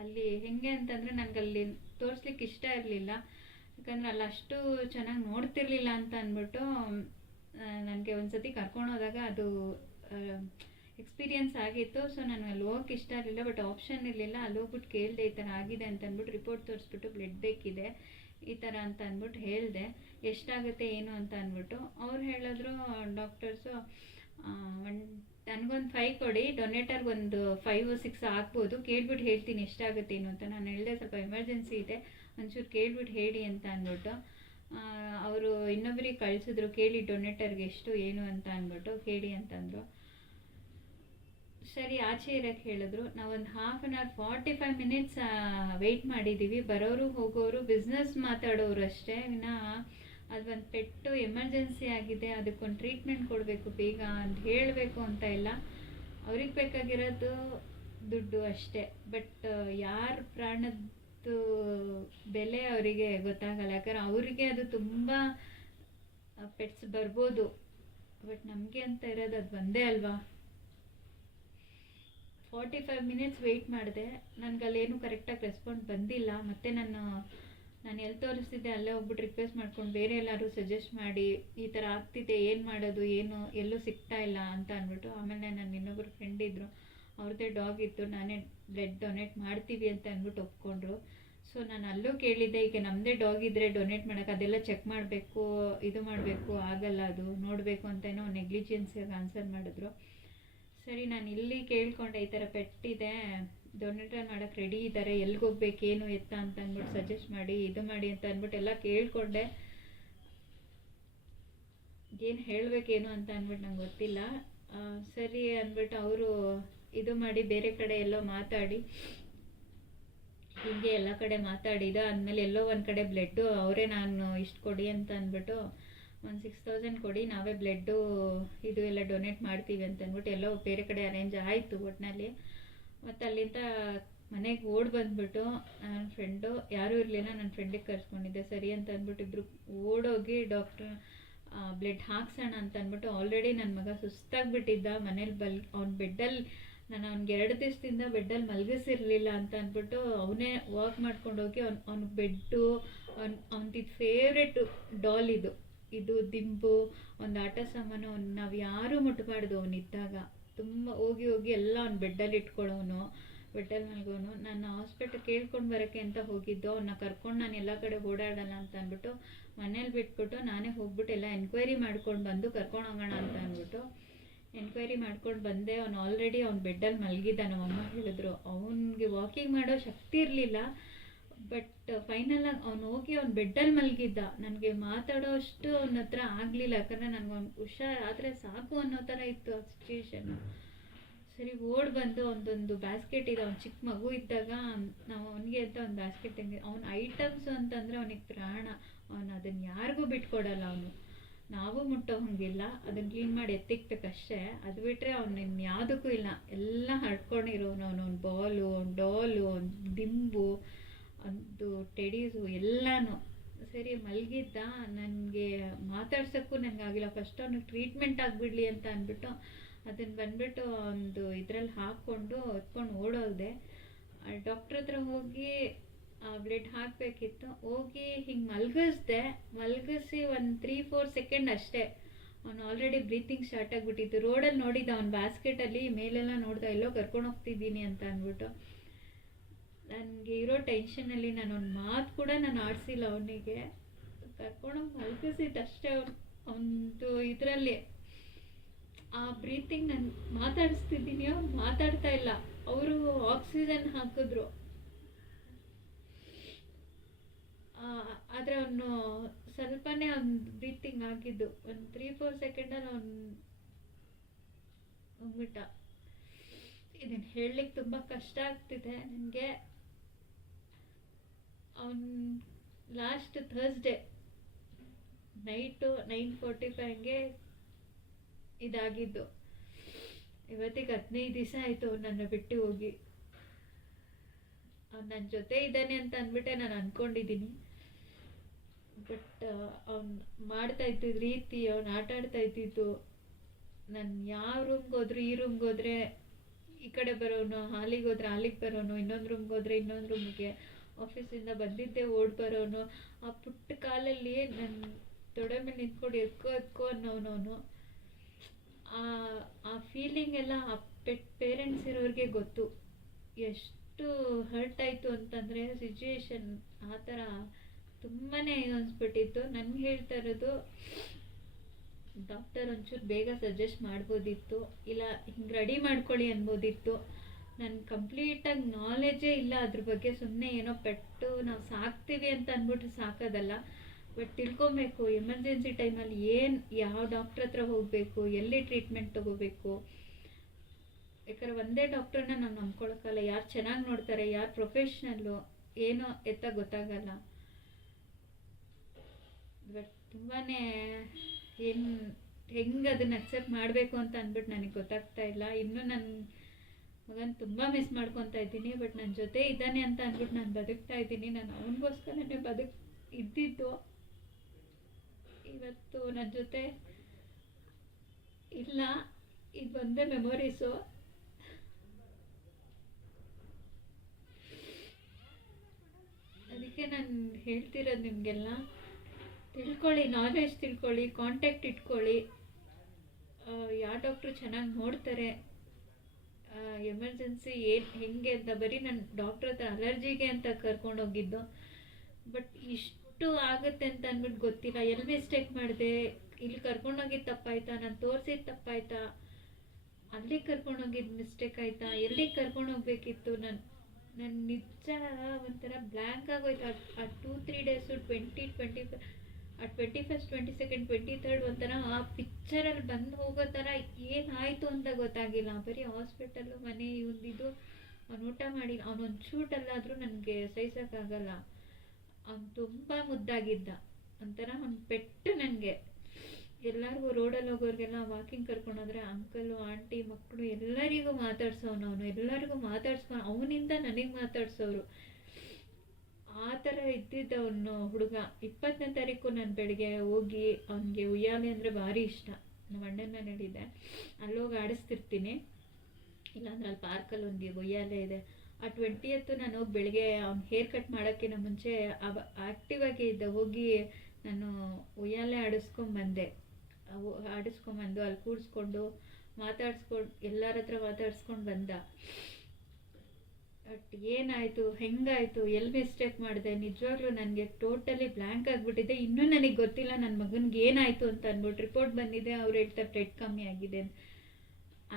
ಅಲ್ಲಿ ಹೆಂಗೆ ಅಂತಂದರೆ ನನಗಲ್ಲಿ ತೋರಿಸ್ಲಿಕ್ಕೆ ಇಷ್ಟ ಇರಲಿಲ್ಲ. ಯಾಕಂದರೆ ಅಲ್ಲಿ ಅಷ್ಟು ಚೆನ್ನಾಗಿ ನೋಡ್ತಿರ್ಲಿಲ್ಲ ಅಂತ ಅಂದ್ಬಿಟ್ಟು ನನಗೆ ಒಂದು ಸತಿ ಕರ್ಕೊಂಡೋದಾಗ ಅದು ಎಕ್ಸ್ಪೀರಿಯನ್ಸ್ ಆಗಿತ್ತು. ಸೊ ನನಗೆ ಅಲ್ಲಿ ಹೋಗೋಕ್ಕೆ ಇಷ್ಟ ಇರಲಿಲ್ಲ, ಬಟ್ ಆಪ್ಷನ್ ಇರಲಿಲ್ಲ. ಅಲ್ಲಿ ಹೋಗ್ಬಿಟ್ಟು ಕೇಳಿದೆ, ಈ ಥರ ಆಗಿದೆ ಅಂತ ಅಂದ್ಬಿಟ್ಟು, ರಿಪೋರ್ಟ್ ತೋರಿಸ್ಬಿಟ್ಟು ಬ್ಲಡ್ ಬೇಕಿದೆ ಈ ಥರ ಅಂತ ಅಂದ್ಬಿಟ್ಟು ಹೇಳಿದೆ, ಎಷ್ಟಾಗುತ್ತೆ ಏನು ಅಂತ ಅಂದ್ಬಿಟ್ಟು. ಅವ್ರು ಹೇಳಿದ್ರು ಡಾಕ್ಟರ್ಸು, ನನಗೊಂದು 5 ಕೊಡಿ, ಡೊನೇಟರ್ಗೆ ಒಂದು 5-6 ಆಗ್ಬೋದು, ಕೇಳ್ಬಿಟ್ಟು ಹೇಳ್ತೀನಿ ಎಷ್ಟಾಗುತ್ತೆ ಏನು ಅಂತ. ನಾನು ಹೇಳಿದೆ ಸ್ವಲ್ಪ ಎಮರ್ಜೆನ್ಸಿ ಇದೆ, ಒಂಚೂರು ಕೇಳ್ಬಿಟ್ಟು ಹೇಳಿ ಅಂತ ಅಂದ್ಬಿಟ್ಟು. ಅವರು ಇನ್ನೊಬ್ಬರಿಗೆ ಕಳಿಸಿದ್ರು, ಕೇಳಿ ಡೊನೇಟರ್ಗೆ ಎಷ್ಟು ಏನು ಅಂತ ಅಂದ್ಬಿಟ್ಟು ಕೇಳಿ ಅಂತಂದರು. ಸರಿ, ಆಚೆ ಇರೋಕ್ಕೆ ಹೇಳಿದ್ರು. ನಾವೊಂದು 1/2 hour 45 minutes ವೆಯ್ಟ್ ಮಾಡಿದ್ದೀವಿ. ಬರೋರು ಹೋಗೋರು ಬಿಸ್ನೆಸ್ ಮಾತಾಡೋರು ಅಷ್ಟೇ, ವಿನಃ ಅದೊಂದು ಪೆಟ್ಟು ಎಮರ್ಜೆನ್ಸಿ ಆಗಿದೆ, ಅದಕ್ಕೊಂದು ಟ್ರೀಟ್ಮೆಂಟ್ ಕೊಡಬೇಕು ಬೇಗ ಅಂತ ಹೇಳಬೇಕು ಅಂತ ಇಲ್ಲ. ಅವ್ರಿಗೆ ಬೇಕಾಗಿರೋದು ದುಡ್ಡು ಅಷ್ಟೇ. ಬಟ್ ಯಾರ ಪ್ರಾಣದ್ದು ಬೆಲೆ ಅವರಿಗೆ ಗೊತ್ತಾಗಲ್ಲ. ಯಾಕಂದ್ರೆ ಅವರಿಗೆ ಅದು ತುಂಬ ಪೆಟ್ಸ್ ಬರ್ಬೋದು, ಬಟ್ ನಮಗೆ ಅಂತ ಇರೋದು ಅದು ಒಂದೇ ಅಲ್ವಾ. 45 minutes ವೆಯ್ಟ್ ಮಾಡಿದೆ, ನನಗಲ್ಲೇನು ಕರೆಕ್ಟಾಗಿ ರೆಸ್ಪಾಂಡ್ ಬಂದಿಲ್ಲ. ಮತ್ತು ನಾನು ನಾನು ಎಲ್ಲಿ ತೋರಿಸ್ತಿದ್ದೆ ಅಲ್ಲೇ ಹೋಗ್ಬಿಟ್ಟು ರಿಕ್ವೆಸ್ಟ್ ಮಾಡ್ಕೊಂಡು ಬೇರೆ ಎಲ್ಲರೂ ಸಜೆಸ್ಟ್ ಮಾಡಿ ಈ ಥರ ಆಗ್ತಿದೆ, ಏನು ಮಾಡೋದು, ಏನು ಎಲ್ಲೂ ಸಿಗ್ತಾ ಇಲ್ಲ ಅಂತ ಅಂದ್ಬಿಟ್ಟು ಆಮೇಲೆ ನನ್ನ ಇನ್ನೊಬ್ಬರು ಫ್ರೆಂಡ್ ಇದ್ದರು, ಅವ್ರದ್ದೇ ಡಾಗ್ ಇತ್ತು, ನಾನೇ ಬ್ಲಡ್ ಡೊನೇಟ್ ಮಾಡ್ತೀವಿ ಅಂತ ಅಂದ್ಬಿಟ್ಟು ಒಪ್ಕೊಂಡ್ರು. ಸೊ ನಾನು ಅಲ್ಲೂ ಕೇಳಿದ್ದೆ, ಈಗ ನಮ್ಮದೇ ಡಾಗ್ ಇದ್ದರೆ ಡೊನೇಟ್ ಮಾಡೋಕೆ ಅದೆಲ್ಲ ಚೆಕ್ ಮಾಡಬೇಕು, ಇದು ಮಾಡಬೇಕು, ಆಗಲ್ಲ, ಅದು ನೋಡಬೇಕು ಅಂತ ಏನೋ ನೆಗ್ಲಿಜೆನ್ಸಿಯಾಗಿ ಆನ್ಸರ್ ಮಾಡಿದ್ರು. ಸರಿ ನಾನು ಇಲ್ಲಿ ಕೇಳ್ಕೊಂಡೆ, ಈ ಥರ ಪೆಟ್ಟಿದೆ, ಡೊನೇಟರ್ ಮಾಡೋಕ್ಕೆ ರೆಡಿ ಇದ್ದಾರೆ, ಎಲ್ಲಿಗೆ ಹೋಗ್ಬೇಕು, ಏನು ಎತ್ತ ಅಂತ ಅಂದ್ಬಿಟ್ಟು ಸಜೆಸ್ಟ್ ಮಾಡಿ, ಇದು ಮಾಡಿ ಅಂತ ಅಂದ್ಬಿಟ್ಟು ಎಲ್ಲ ಕೇಳಿಕೊಂಡೆ. ಏನು ಹೇಳಬೇಕೇನು ಅಂತ ಅಂದ್ಬಿಟ್ಟು ನಂಗೆ ಗೊತ್ತಿಲ್ಲ. ಸರಿ ಅಂದ್ಬಿಟ್ಟು ಅವರು ಇದು ಮಾಡಿ ಬೇರೆ ಕಡೆ ಎಲ್ಲೋ ಮಾತಾಡಿ, ಹೀಗೆ ಎಲ್ಲ ಕಡೆ ಮಾತಾಡಿದ ಅಂದಮೇಲೆ ಎಲ್ಲೋ ಒಂದು ಕಡೆ ಬ್ಲಡ್ಡು ಅವರೇ ನಾನು ಇಷ್ಟು ಕೊಡಿ ಅಂತ ಅಂದ್ಬಿಟ್ಟು ಒಂದು 6,000 ಕೊಡಿ, ನಾವೇ ಬ್ಲಡ್ಡು ಇದು ಎಲ್ಲ ಡೊನೇಟ್ ಮಾಡ್ತೀವಿ ಅಂತ ಅಂದ್ಬಿಟ್ಟು ಎಲ್ಲೋ ಬೇರೆ ಕಡೆ ಅರೇಂಜ್ ಆಯಿತು ಒಟ್ಟಿನಲ್ಲಿ. ಮತ್ತು ಅಲ್ಲಿಂದ ಮನೆಗೆ ಓಡಿ ಬಂದುಬಿಟ್ಟು ನನ್ನ ಫ್ರೆಂಡು ಯಾರೂ ಇರಲಿಲ್ಲ, ನನ್ನ ಫ್ರೆಂಡಿಗೆ ಕರ್ಸ್ಕೊಂಡಿದ್ದೆ. ಸರಿ ಅಂತ ಅಂದ್ಬಿಟ್ಟು ಇಬ್ಬರು ಓಡೋಗಿ ಡಾಕ್ಟ್ರ್ ಬ್ಲಡ್ ಹಾಕ್ಸೋಣ ಅಂತ ಅಂದ್ಬಿಟ್ಟು, ಆಲ್ರೆಡಿ ನನ್ನ ಮಗ ಸುಸ್ತಾಗಿಬಿಟ್ಟಿದ್ದ ಮನೇಲಿ ಅವ್ನ ಬೆಡ್ಡಲ್ಲಿ, ನಾನು ಅವ್ನಿಗೆ 2 ದಿವಸದಿಂದ ಬೆಡ್ಡಲ್ಲಿ ಮಲಗಿಸಿರ್ಲಿಲ್ಲ ಅಂತ ಅಂದ್ಬಿಟ್ಟು ಅವನೇ ವಾಕ್ ಮಾಡ್ಕೊಂಡು ಹೋಗಿ ಅವ್ನಿಗೆ ಬೆಡ್ಡು, ಅವ್ನದಿದ್ದು ಫೇವ್ರೆಟ್ ಡಾಲ್ ಇದು ದಿಂಬು, ಒಂದು ಆಟ ಸಾಮಾನು, ನಾವು ಯಾರೂ ಮುಟ್ಟಬಾರ್ದು ಅವನಿದ್ದಾಗ. ತುಂಬ ಹೋಗಿ ಎಲ್ಲ ಅವ್ನ ಬೆಡ್ಡಲ್ಲಿ ಇಟ್ಕೊಳ್ಳೋನು, ಬೆಡ್ಡಲ್ಲಿ ಮಲ್ಗೋನು. ನಾನು ಹಾಸ್ಪಿಟಲ್ ಕೇಳ್ಕೊಂಡು ಬರೋಕ್ಕೆ ಅಂತ ಹೋಗಿದ್ದು, ಅವನ್ನ ಕರ್ಕೊಂಡು ನಾನು ಎಲ್ಲ ಕಡೆ ಓಡಾಡೋಣ ಅಂತ ಅಂದ್ಬಿಟ್ಟು ಮನೇಲಿ ಬಿಟ್ಬಿಟ್ಟು ನಾನೇ ಹೋಗ್ಬಿಟ್ಟು ಎಲ್ಲ ಎನ್ಕ್ವೈರಿ ಮಾಡ್ಕೊಂಡು ಬಂದು ಕರ್ಕೊಂಡು ಹೋಗೋಣ ಅಂತ ಅಂದ್ಬಿಟ್ಟು ಎನ್ಕ್ವೈರಿ ಮಾಡ್ಕೊಂಡು ಬಂದೆ. ಅವ್ನು ಆಲ್ರೆಡಿ ಅವ್ನ ಬೆಡ್ಡಲ್ಲಿ ಮಲಗಿದ್ದ. ನಮ್ಮಮ್ಮ ಹೇಳಿದ್ರು, ಅವನಿಗೆ ವಾಕಿಂಗ್ ಮಾಡೋ ಶಕ್ತಿ ಇರಲಿಲ್ಲ, ಬಟ್ ಫೈನಲಾಗಿ ಅವ್ನು ಹೋಗಿ ಅವ್ನ ಬೆಡ್ಡಲ್ಲಿ ಮಲಗಿದ್ದ. ನನಗೆ ಮಾತಾಡೋ ಅಷ್ಟು ಅವನ ಹತ್ರ ಆಗಲಿಲ್ಲ, ಯಾಕಂದರೆ ನನಗೆ ಅವ್ನು ಹುಷಾರಾದರೆ ಸಾಕು ಅನ್ನೋ ಥರ ಇತ್ತು ಆ ಸಿಚುವೇಶನ್ನು. ಸರಿ ಓಡಿ ಬಂದು ಒಂದೊಂದು ಬ್ಯಾಸ್ಕೆಟ್ ಇದೆ, ಅವ್ನು ಚಿಕ್ಕ ಮಗು ಇದ್ದಾಗ ನಾವು ಅವನಿಗೆ ಅಂತ ಒಂದು ಬ್ಯಾಸ್ಕೆಟ್ ತಂದಿದ್ದೆ. ಅವ್ನ ಐಟಮ್ಸು ಅಂತಂದರೆ ಅವನಿಗೆ ಪ್ರಾಣ, ಅವನು ಅದನ್ನು ಯಾರಿಗೂ ಬಿಟ್ಕೊಡಲ್ಲ. ಅವನು ನಾವು ಮುಟ್ಟೋ ಹಂಗಿಲ್ಲ, ಅದನ್ನು ಕ್ಲೀನ್ ಮಾಡಿ ಎತ್ತಿಕ್ಬೇಕಷ್ಟೇ. ಅದು ಬಿಟ್ಟರೆ ಅವ್ನು ಯಾವುದಕ್ಕೂ ಇಲ್ಲ, ಎಲ್ಲ ಹಡ್ಕೊಂಡಿರೋನು. ಅವನೊಂದು ಬಾಲು, ಅವ್ನು ಡಾಲು, ಅವ್ನು ದಿಂಬು, ಒಂದು ಟೆಡೀಸು ಎಲ್ಲನೂ. ಸರಿ ಮಲಗಿದ್ದ, ನನಗೆ ಮಾತಾಡ್ಸೋಕ್ಕೂ ನನಗಾಗಿಲ್ಲ. ಫಸ್ಟ್ ಅವ್ನಿಗೆ ಟ್ರೀಟ್ಮೆಂಟ್ ಆಗಿಬಿಡ್ಲಿ ಅಂತ ಅಂದ್ಬಿಟ್ಟು ಅದನ್ನು ಬಂದುಬಿಟ್ಟು ಒಂದು ಇದರಲ್ಲಿ ಹಾಕ್ಕೊಂಡು ಎತ್ಕೊಂಡು ಓಡೋದೆ. ಡಾಕ್ಟ್ರ್ ಹತ್ರ ಹೋಗಿ ಬ್ಲಡ್ ಹಾಕಬೇಕಿತ್ತು, ಹೋಗಿ ಹಿಂಗೆ ಮಲಗಿಸಿ ಒಂದು 3-4 ಸೆಕೆಂಡ್ ಅಷ್ಟೇ ಅವ್ನು ಆಲ್ರೆಡಿ ಬ್ರೀತಿಂಗ್ ಸ್ಟಾರ್ಟ್ ಆಗಿಬಿಟ್ಟಿತ್ತು. ರೋಡಲ್ಲಿ ನೋಡಿದ್ದ ಅವ್ನ ಬ್ಯಾಸ್ಕೆಟಲ್ಲಿ, ಮೇಲೆಲ್ಲ ನೋಡ್ದ, ಎಲ್ಲೋ ಕರ್ಕೊಂಡು ಹೋಗ್ತಿದ್ದೀನಿ ಅಂತ ಅಂದ್ಬಿಟ್ಟು. ನನಗೆ ಇರೋ ಟೆನ್ಷನಲ್ಲಿ ನಾನು ಒಂದು ಮಾತು ಕೂಡ ನಾನು ಆಡಿಸಿಲ್ಲ. ಅವನಿಗೆ ಕರ್ಕೊಂಡೋಗಿ ಮಲಗಿಸಿದ್ದಷ್ಟೇ. ಅವನದು ಇದರಲ್ಲಿ ಆ ಬ್ರೀತಿಂಗ್ ನಾನು ಮಾತಾಡಿಸ್ತಿದ್ದೀನಿ, ಅವ್ನು ಮಾತಾಡ್ತಾ ಇಲ್ಲ. ಅವರು ಆಕ್ಸಿಜನ್ ಹಾಕಿದ್ರು, ಆದರೆ ಅವನು ಸ್ವಲ್ಪನೇ ಅವ್ನು ಬ್ರೀತಿಂಗ್ ಆಗಿದ್ದು. ಒಂದು 3-4 ಸೆಕೆಂಡಲ್ಲಿ ಅವನು ಹೋಗ್ಬಿಟ್ಟ. ಇದನ್ನು ಹೇಳಲಿಕ್ಕೆ ತುಂಬ ಕಷ್ಟ ಆಗ್ತಿದೆ ನನಗೆ. ಅವನು ಲಾಸ್ಟ್ ಥರ್ಸ್ಡೇ ನೈಟು 9:45ಗೆ ಇದಾಗಿದ್ದು. ಇವತ್ತಿಗೆ 15 ದಿವಸ ಆಯಿತು ಅವ್ನು ನನ್ನ ಬಿಟ್ಟು ಹೋಗಿ. ಅವ್ನು ನನ್ನ ಜೊತೆ ಇದ್ದಾನೆ ಅಂತ ಅಂದ್ಬಿಟ್ಟೆ ನಾನು ಅಂದ್ಕೊಂಡಿದ್ದೀನಿ. ಬಟ್ ಅವ್ನು ಮಾಡ್ತಾ ಇದ್ದಿದ್ದ ರೀತಿ, ಅವ್ನು ಆಟ ಆಡ್ತಾ ಇದ್ದಿದ್ದು, ನಾನು ಯಾವ ರೂಮ್ಗೆ ಹೋದ್ರು, ಈ ರೂಮ್ಗೆ ಹೋದರೆ ಈ ಕಡೆ ಬರೋನು, ಹಾಲಿಗೆ ಹೋದ್ರೆ ಹಾಲಿಗೆ ಬರೋನು, ಇನ್ನೊಂದು ರೂಮ್ಗೆ ಹೋದರೆ ಇನ್ನೊಂದು ರೂಮ್ಗೆ, ಆಫೀಸಿಂದ ಬಂದಿದ್ದೆ ಓಡಿ ಬರೋನು. ಆ ಪುಟ್ಟ ಕಾಲಲ್ಲಿ ನನ್ನ ತೊಡೆ ಮೇಲೆ ನಿಂತ್ಕೊಂಡು ಎತ್ಕೋ ಅನ್ನೋನವನು. ಆ ಫೀಲಿಂಗ್ ಎಲ್ಲ ಆ ಪೇರೆಂಟ್ಸ್ ಇರೋರಿಗೆ ಗೊತ್ತು, ಎಷ್ಟು ಹರ್ಟ್ ಆಯಿತು ಅಂತಂದರೆ ಸಿಚುವೇಶನ್ ಆ ಥರ ತುಂಬಾ ಅನಿಸ್ಬಿಟ್ಟಿತ್ತು. ನನಗೆ ಹೇಳ್ತಾ ಇರೋದು, ಡಾಕ್ಟರ್ ಒಂಚೂರು ಬೇಗ ಸಜೆಸ್ಟ್ ಮಾಡ್ಬೋದಿತ್ತು, ಇಲ್ಲ ಹಿಂಗೆ ರೆಡಿ ಮಾಡ್ಕೊಳ್ಳಿ ಅನ್ಬೋದಿತ್ತು. ನನಗೆ ಕಂಪ್ಲೀಟಾಗಿ ನಾಲೆಜೇ ಇಲ್ಲ ಅದ್ರ ಬಗ್ಗೆ. ಸುಮ್ಮನೆ ಏನೋ ಪೆಟ್ಟು ನಾವು ಸಾಕ್ತೀವಿ ಅಂತ ಅಂದ್ಬಿಟ್ಟು ಸಾಕೋದಲ್ಲ, ಬಟ್ ತಿಳ್ಕೊಬೇಕು ಎಮರ್ಜೆನ್ಸಿ ಟೈಮಲ್ಲಿ ಯಾವ ಡಾಕ್ಟ್ರ್ ಹತ್ರ ಹೋಗಬೇಕು, ಎಲ್ಲಿ ಟ್ರೀಟ್ಮೆಂಟ್ ತೊಗೋಬೇಕು. ಯಾಕಂದರೆ ಒಂದೇ ಡಾಕ್ಟ್ರನ್ನ ನಾವು ನಂಬ್ಕೊಳಕ್ಕಲ್ಲ, ಯಾರು ಚೆನ್ನಾಗಿ ನೋಡ್ತಾರೆ, ಯಾರು ಪ್ರೊಫೆಷ್ನಲ್ಲು, ಏನೋ ಎತ್ತ ಗೊತ್ತಾಗಲ್ಲ. ಬಟ್ ತುಂಬಾ ಹೆಂಗೆ ಅದನ್ನು ಅಕ್ಸೆಪ್ಟ್ ಮಾಡಬೇಕು ಅಂತ ಅಂದ್ಬಿಟ್ಟು ನನಗೆ ಗೊತ್ತಾಗ್ತಾ ಇಲ್ಲ. ಇನ್ನೂ ನನ್ನ ಮಗನ ತುಂಬ ಮಿಸ್ ಮಾಡ್ಕೊತಾ ಇದ್ದೀನಿ. ಬಟ್ ನನ್ನ ಜೊತೆ ಇದ್ದಾನೆ ಅಂತ ಅಂದ್ಬಿಟ್ಟು ನಾನು ಬದುಕ್ತಾ ಇದ್ದೀನಿ. ನಾನು ಅವನಿಗೋಸ್ಕರನೇ ಇದ್ದಿದ್ದು. ಇವತ್ತು ನನ್ನ ಜೊತೆ ಇಲ್ಲ, ಇದು ಒಂದೇ ಮೆಮೊರೀಸು. ಅದಕ್ಕೆ ಅದಕ್ಕೆ ನಾನು ಹೇಳ್ತಿರೋದು ನಿಮಗೆಲ್ಲ, ತಿಳ್ಕೊಳ್ಳಿ, ನಾಲೆಜ್ ತಿಳ್ಕೊಳ್ಳಿ, ಕಾಂಟ್ಯಾಕ್ಟ್ ಇಟ್ಕೊಳ್ಳಿ. ಯಾವ ಡಾಕ್ಟ್ರು ಚೆನ್ನಾಗಿ ನೋಡ್ತಾರೆ, ಎಮರ್ಜೆನ್ಸಿ ಹೆಂಗೆ ಅಂತ. ಬರೀ ನಾನು ಡಾಕ್ಟ್ರ್ ಹತ್ರ ಅಲರ್ಜಿಗೆ ಅಂತ ಕರ್ಕೊಂಡೋಗಿದ್ದು, ಬಟ್ ಇಷ್ಟು ಆಗುತ್ತೆ ಅಂತ ಅಂದ್ಬಿಟ್ಟು ಗೊತ್ತಿಲ್ಲ. ಎಲ್ಲಿ ಮಿಸ್ಟೇಕ್ ಮಾಡಿದೆ, ಇಲ್ಲಿ ಕರ್ಕೊಂಡೋಗಿದ್ದು ತಪ್ಪಾಯ್ತಾ, ನಾನು ತೋರಿಸಿದ್ದು ತಪ್ಪಾಯ್ತಾ, ಅಲ್ಲಿಗೆ ಕರ್ಕೊಂಡೋಗಿದ್ದು ಮಿಸ್ಟೇಕ್ ಆಯಿತಾ, ಎಲ್ಲಿಗೆ ಕರ್ಕೊಂಡೋಗ್ಬೇಕಿತ್ತು. ನಾನು ನಿಜ ಒಂಥರ ಬ್ಲ್ಯಾಂಕ್ ಆಗೋಯ್ತು ಆ 2-3 ಡೇಸು. 21st 22nd 23rd ಒಂಥರ ಆ ಪಿಕ್ಚರಲ್ಲಿ ಬಂದು ಹೋಗೋ ಥರ ಏನಾಯಿತು ಅಂತ ಗೊತ್ತಾಗಿಲ್ಲ. ಬರೀ ಹಾಸ್ಪಿಟಲ್ಲು, ಮನೆ, ಇವಂದಿದ್ದು. ಅವ್ನು ಊಟ ಮಾಡಿ ಅವನೊಂದು ಶೂಟಲ್ಲಾದರೂ ನನಗೆ ಸಹಿಸೋಕ್ಕಾಗಲ್ಲ. ಅವ್ನು ತುಂಬ ಮುದ್ದಾಗಿದ್ದ, ಒಂಥರ ಅವ್ನು ಪೆಟ್ಟು ನನಗೆ. ಎಲ್ಲರಿಗೂ ರೋಡಲ್ಲಿ ಹೋಗೋರಿಗೆಲ್ಲ ವಾಕಿಂಗ್ ಕರ್ಕೊಂಡೋದ್ರೆ ಅಂಕಲು, ಆಂಟಿ, ಮಕ್ಕಳು ಎಲ್ಲರಿಗೂ ಮಾತಾಡ್ಸೋನು ಅವನು. ಎಲ್ಲರಿಗೂ ಮಾತಾಡ್ಸ್ಕೊಂಡು ಅವನಿಂದ ನನಗೆ ಮಾತಾಡ್ಸೋರು. ಆ ಥರ ಇದ್ದಿದ್ದ ಅವನು ಹುಡುಗ. 20ನೇ ತಾರೀಕು ನಾನು ಬೆಳಿಗ್ಗೆ ಹೋಗಿ, ಅವನಿಗೆ ಉಯ್ಯಾಲೆ ಅಂದರೆ ಭಾರಿ ಇಷ್ಟ. ನಮ್ಮ ಅಣ್ಣನ ಮನೇಲಿದೆ, ಅಲ್ಲೋಗಿ ಆಡಿಸ್ತಿರ್ತೀನಿ. ಇಲ್ಲಾಂದ್ರೆ ಅಲ್ಲಿ ಪಾರ್ಕಲ್ಲಿ ಒಂದು ಉಯ್ಯಾಲೆ ಇದೆ. ಆ 20th ನಾನು ಹೋಗಿ ಬೆಳಿಗ್ಗೆ ಅವ್ನು ಹೇರ್ ಕಟ್ ಮಾಡೋಕ್ಕಿಂತ ಮುಂಚೆ ಆ್ಯಕ್ಟಿವ್ ಆಗಿ ಇದ್ದ. ಹೋಗಿ ನಾನು ಉಯ್ಯಾಲೆ ಆಡಿಸ್ಕೊಂಬಂದು ಅಲ್ಲಿ ಕೂಡಿಸ್ಕೊಂಡು ಎಲ್ಲರ ಹತ್ರ ಮಾತಾಡ್ಸ್ಕೊಂಡು ಬಂದ. ಬಟ್ ಏನಾಯಿತು, ಹೆಂಗಾಯಿತು, ಎಲ್ಲಿ ಮಿಸ್ಟೇಕ್ ಮಾಡಿದೆ, ನಿಜವಾಗ್ಲೂ ನನಗೆ ಟೋಟಲಿ ಬ್ಲ್ಯಾಂಕ್ ಆಗಿಬಿಟ್ಟಿದೆ. ಇನ್ನೂ ನನಗೆ ಗೊತ್ತಿಲ್ಲ ನನ್ನ ಮಗನಿಗೆ ಏನಾಯಿತು ಅಂತ ಅಂದ್ಬಿಟ್ಟು. ರಿಪೋರ್ಟ್ ಬಂದಿದೆ, ಅವ್ರು ಹೇಳ್ತಾರೆ ಬ್ಲಡ್ ಕಮ್ಮಿ ಆಗಿದೆ.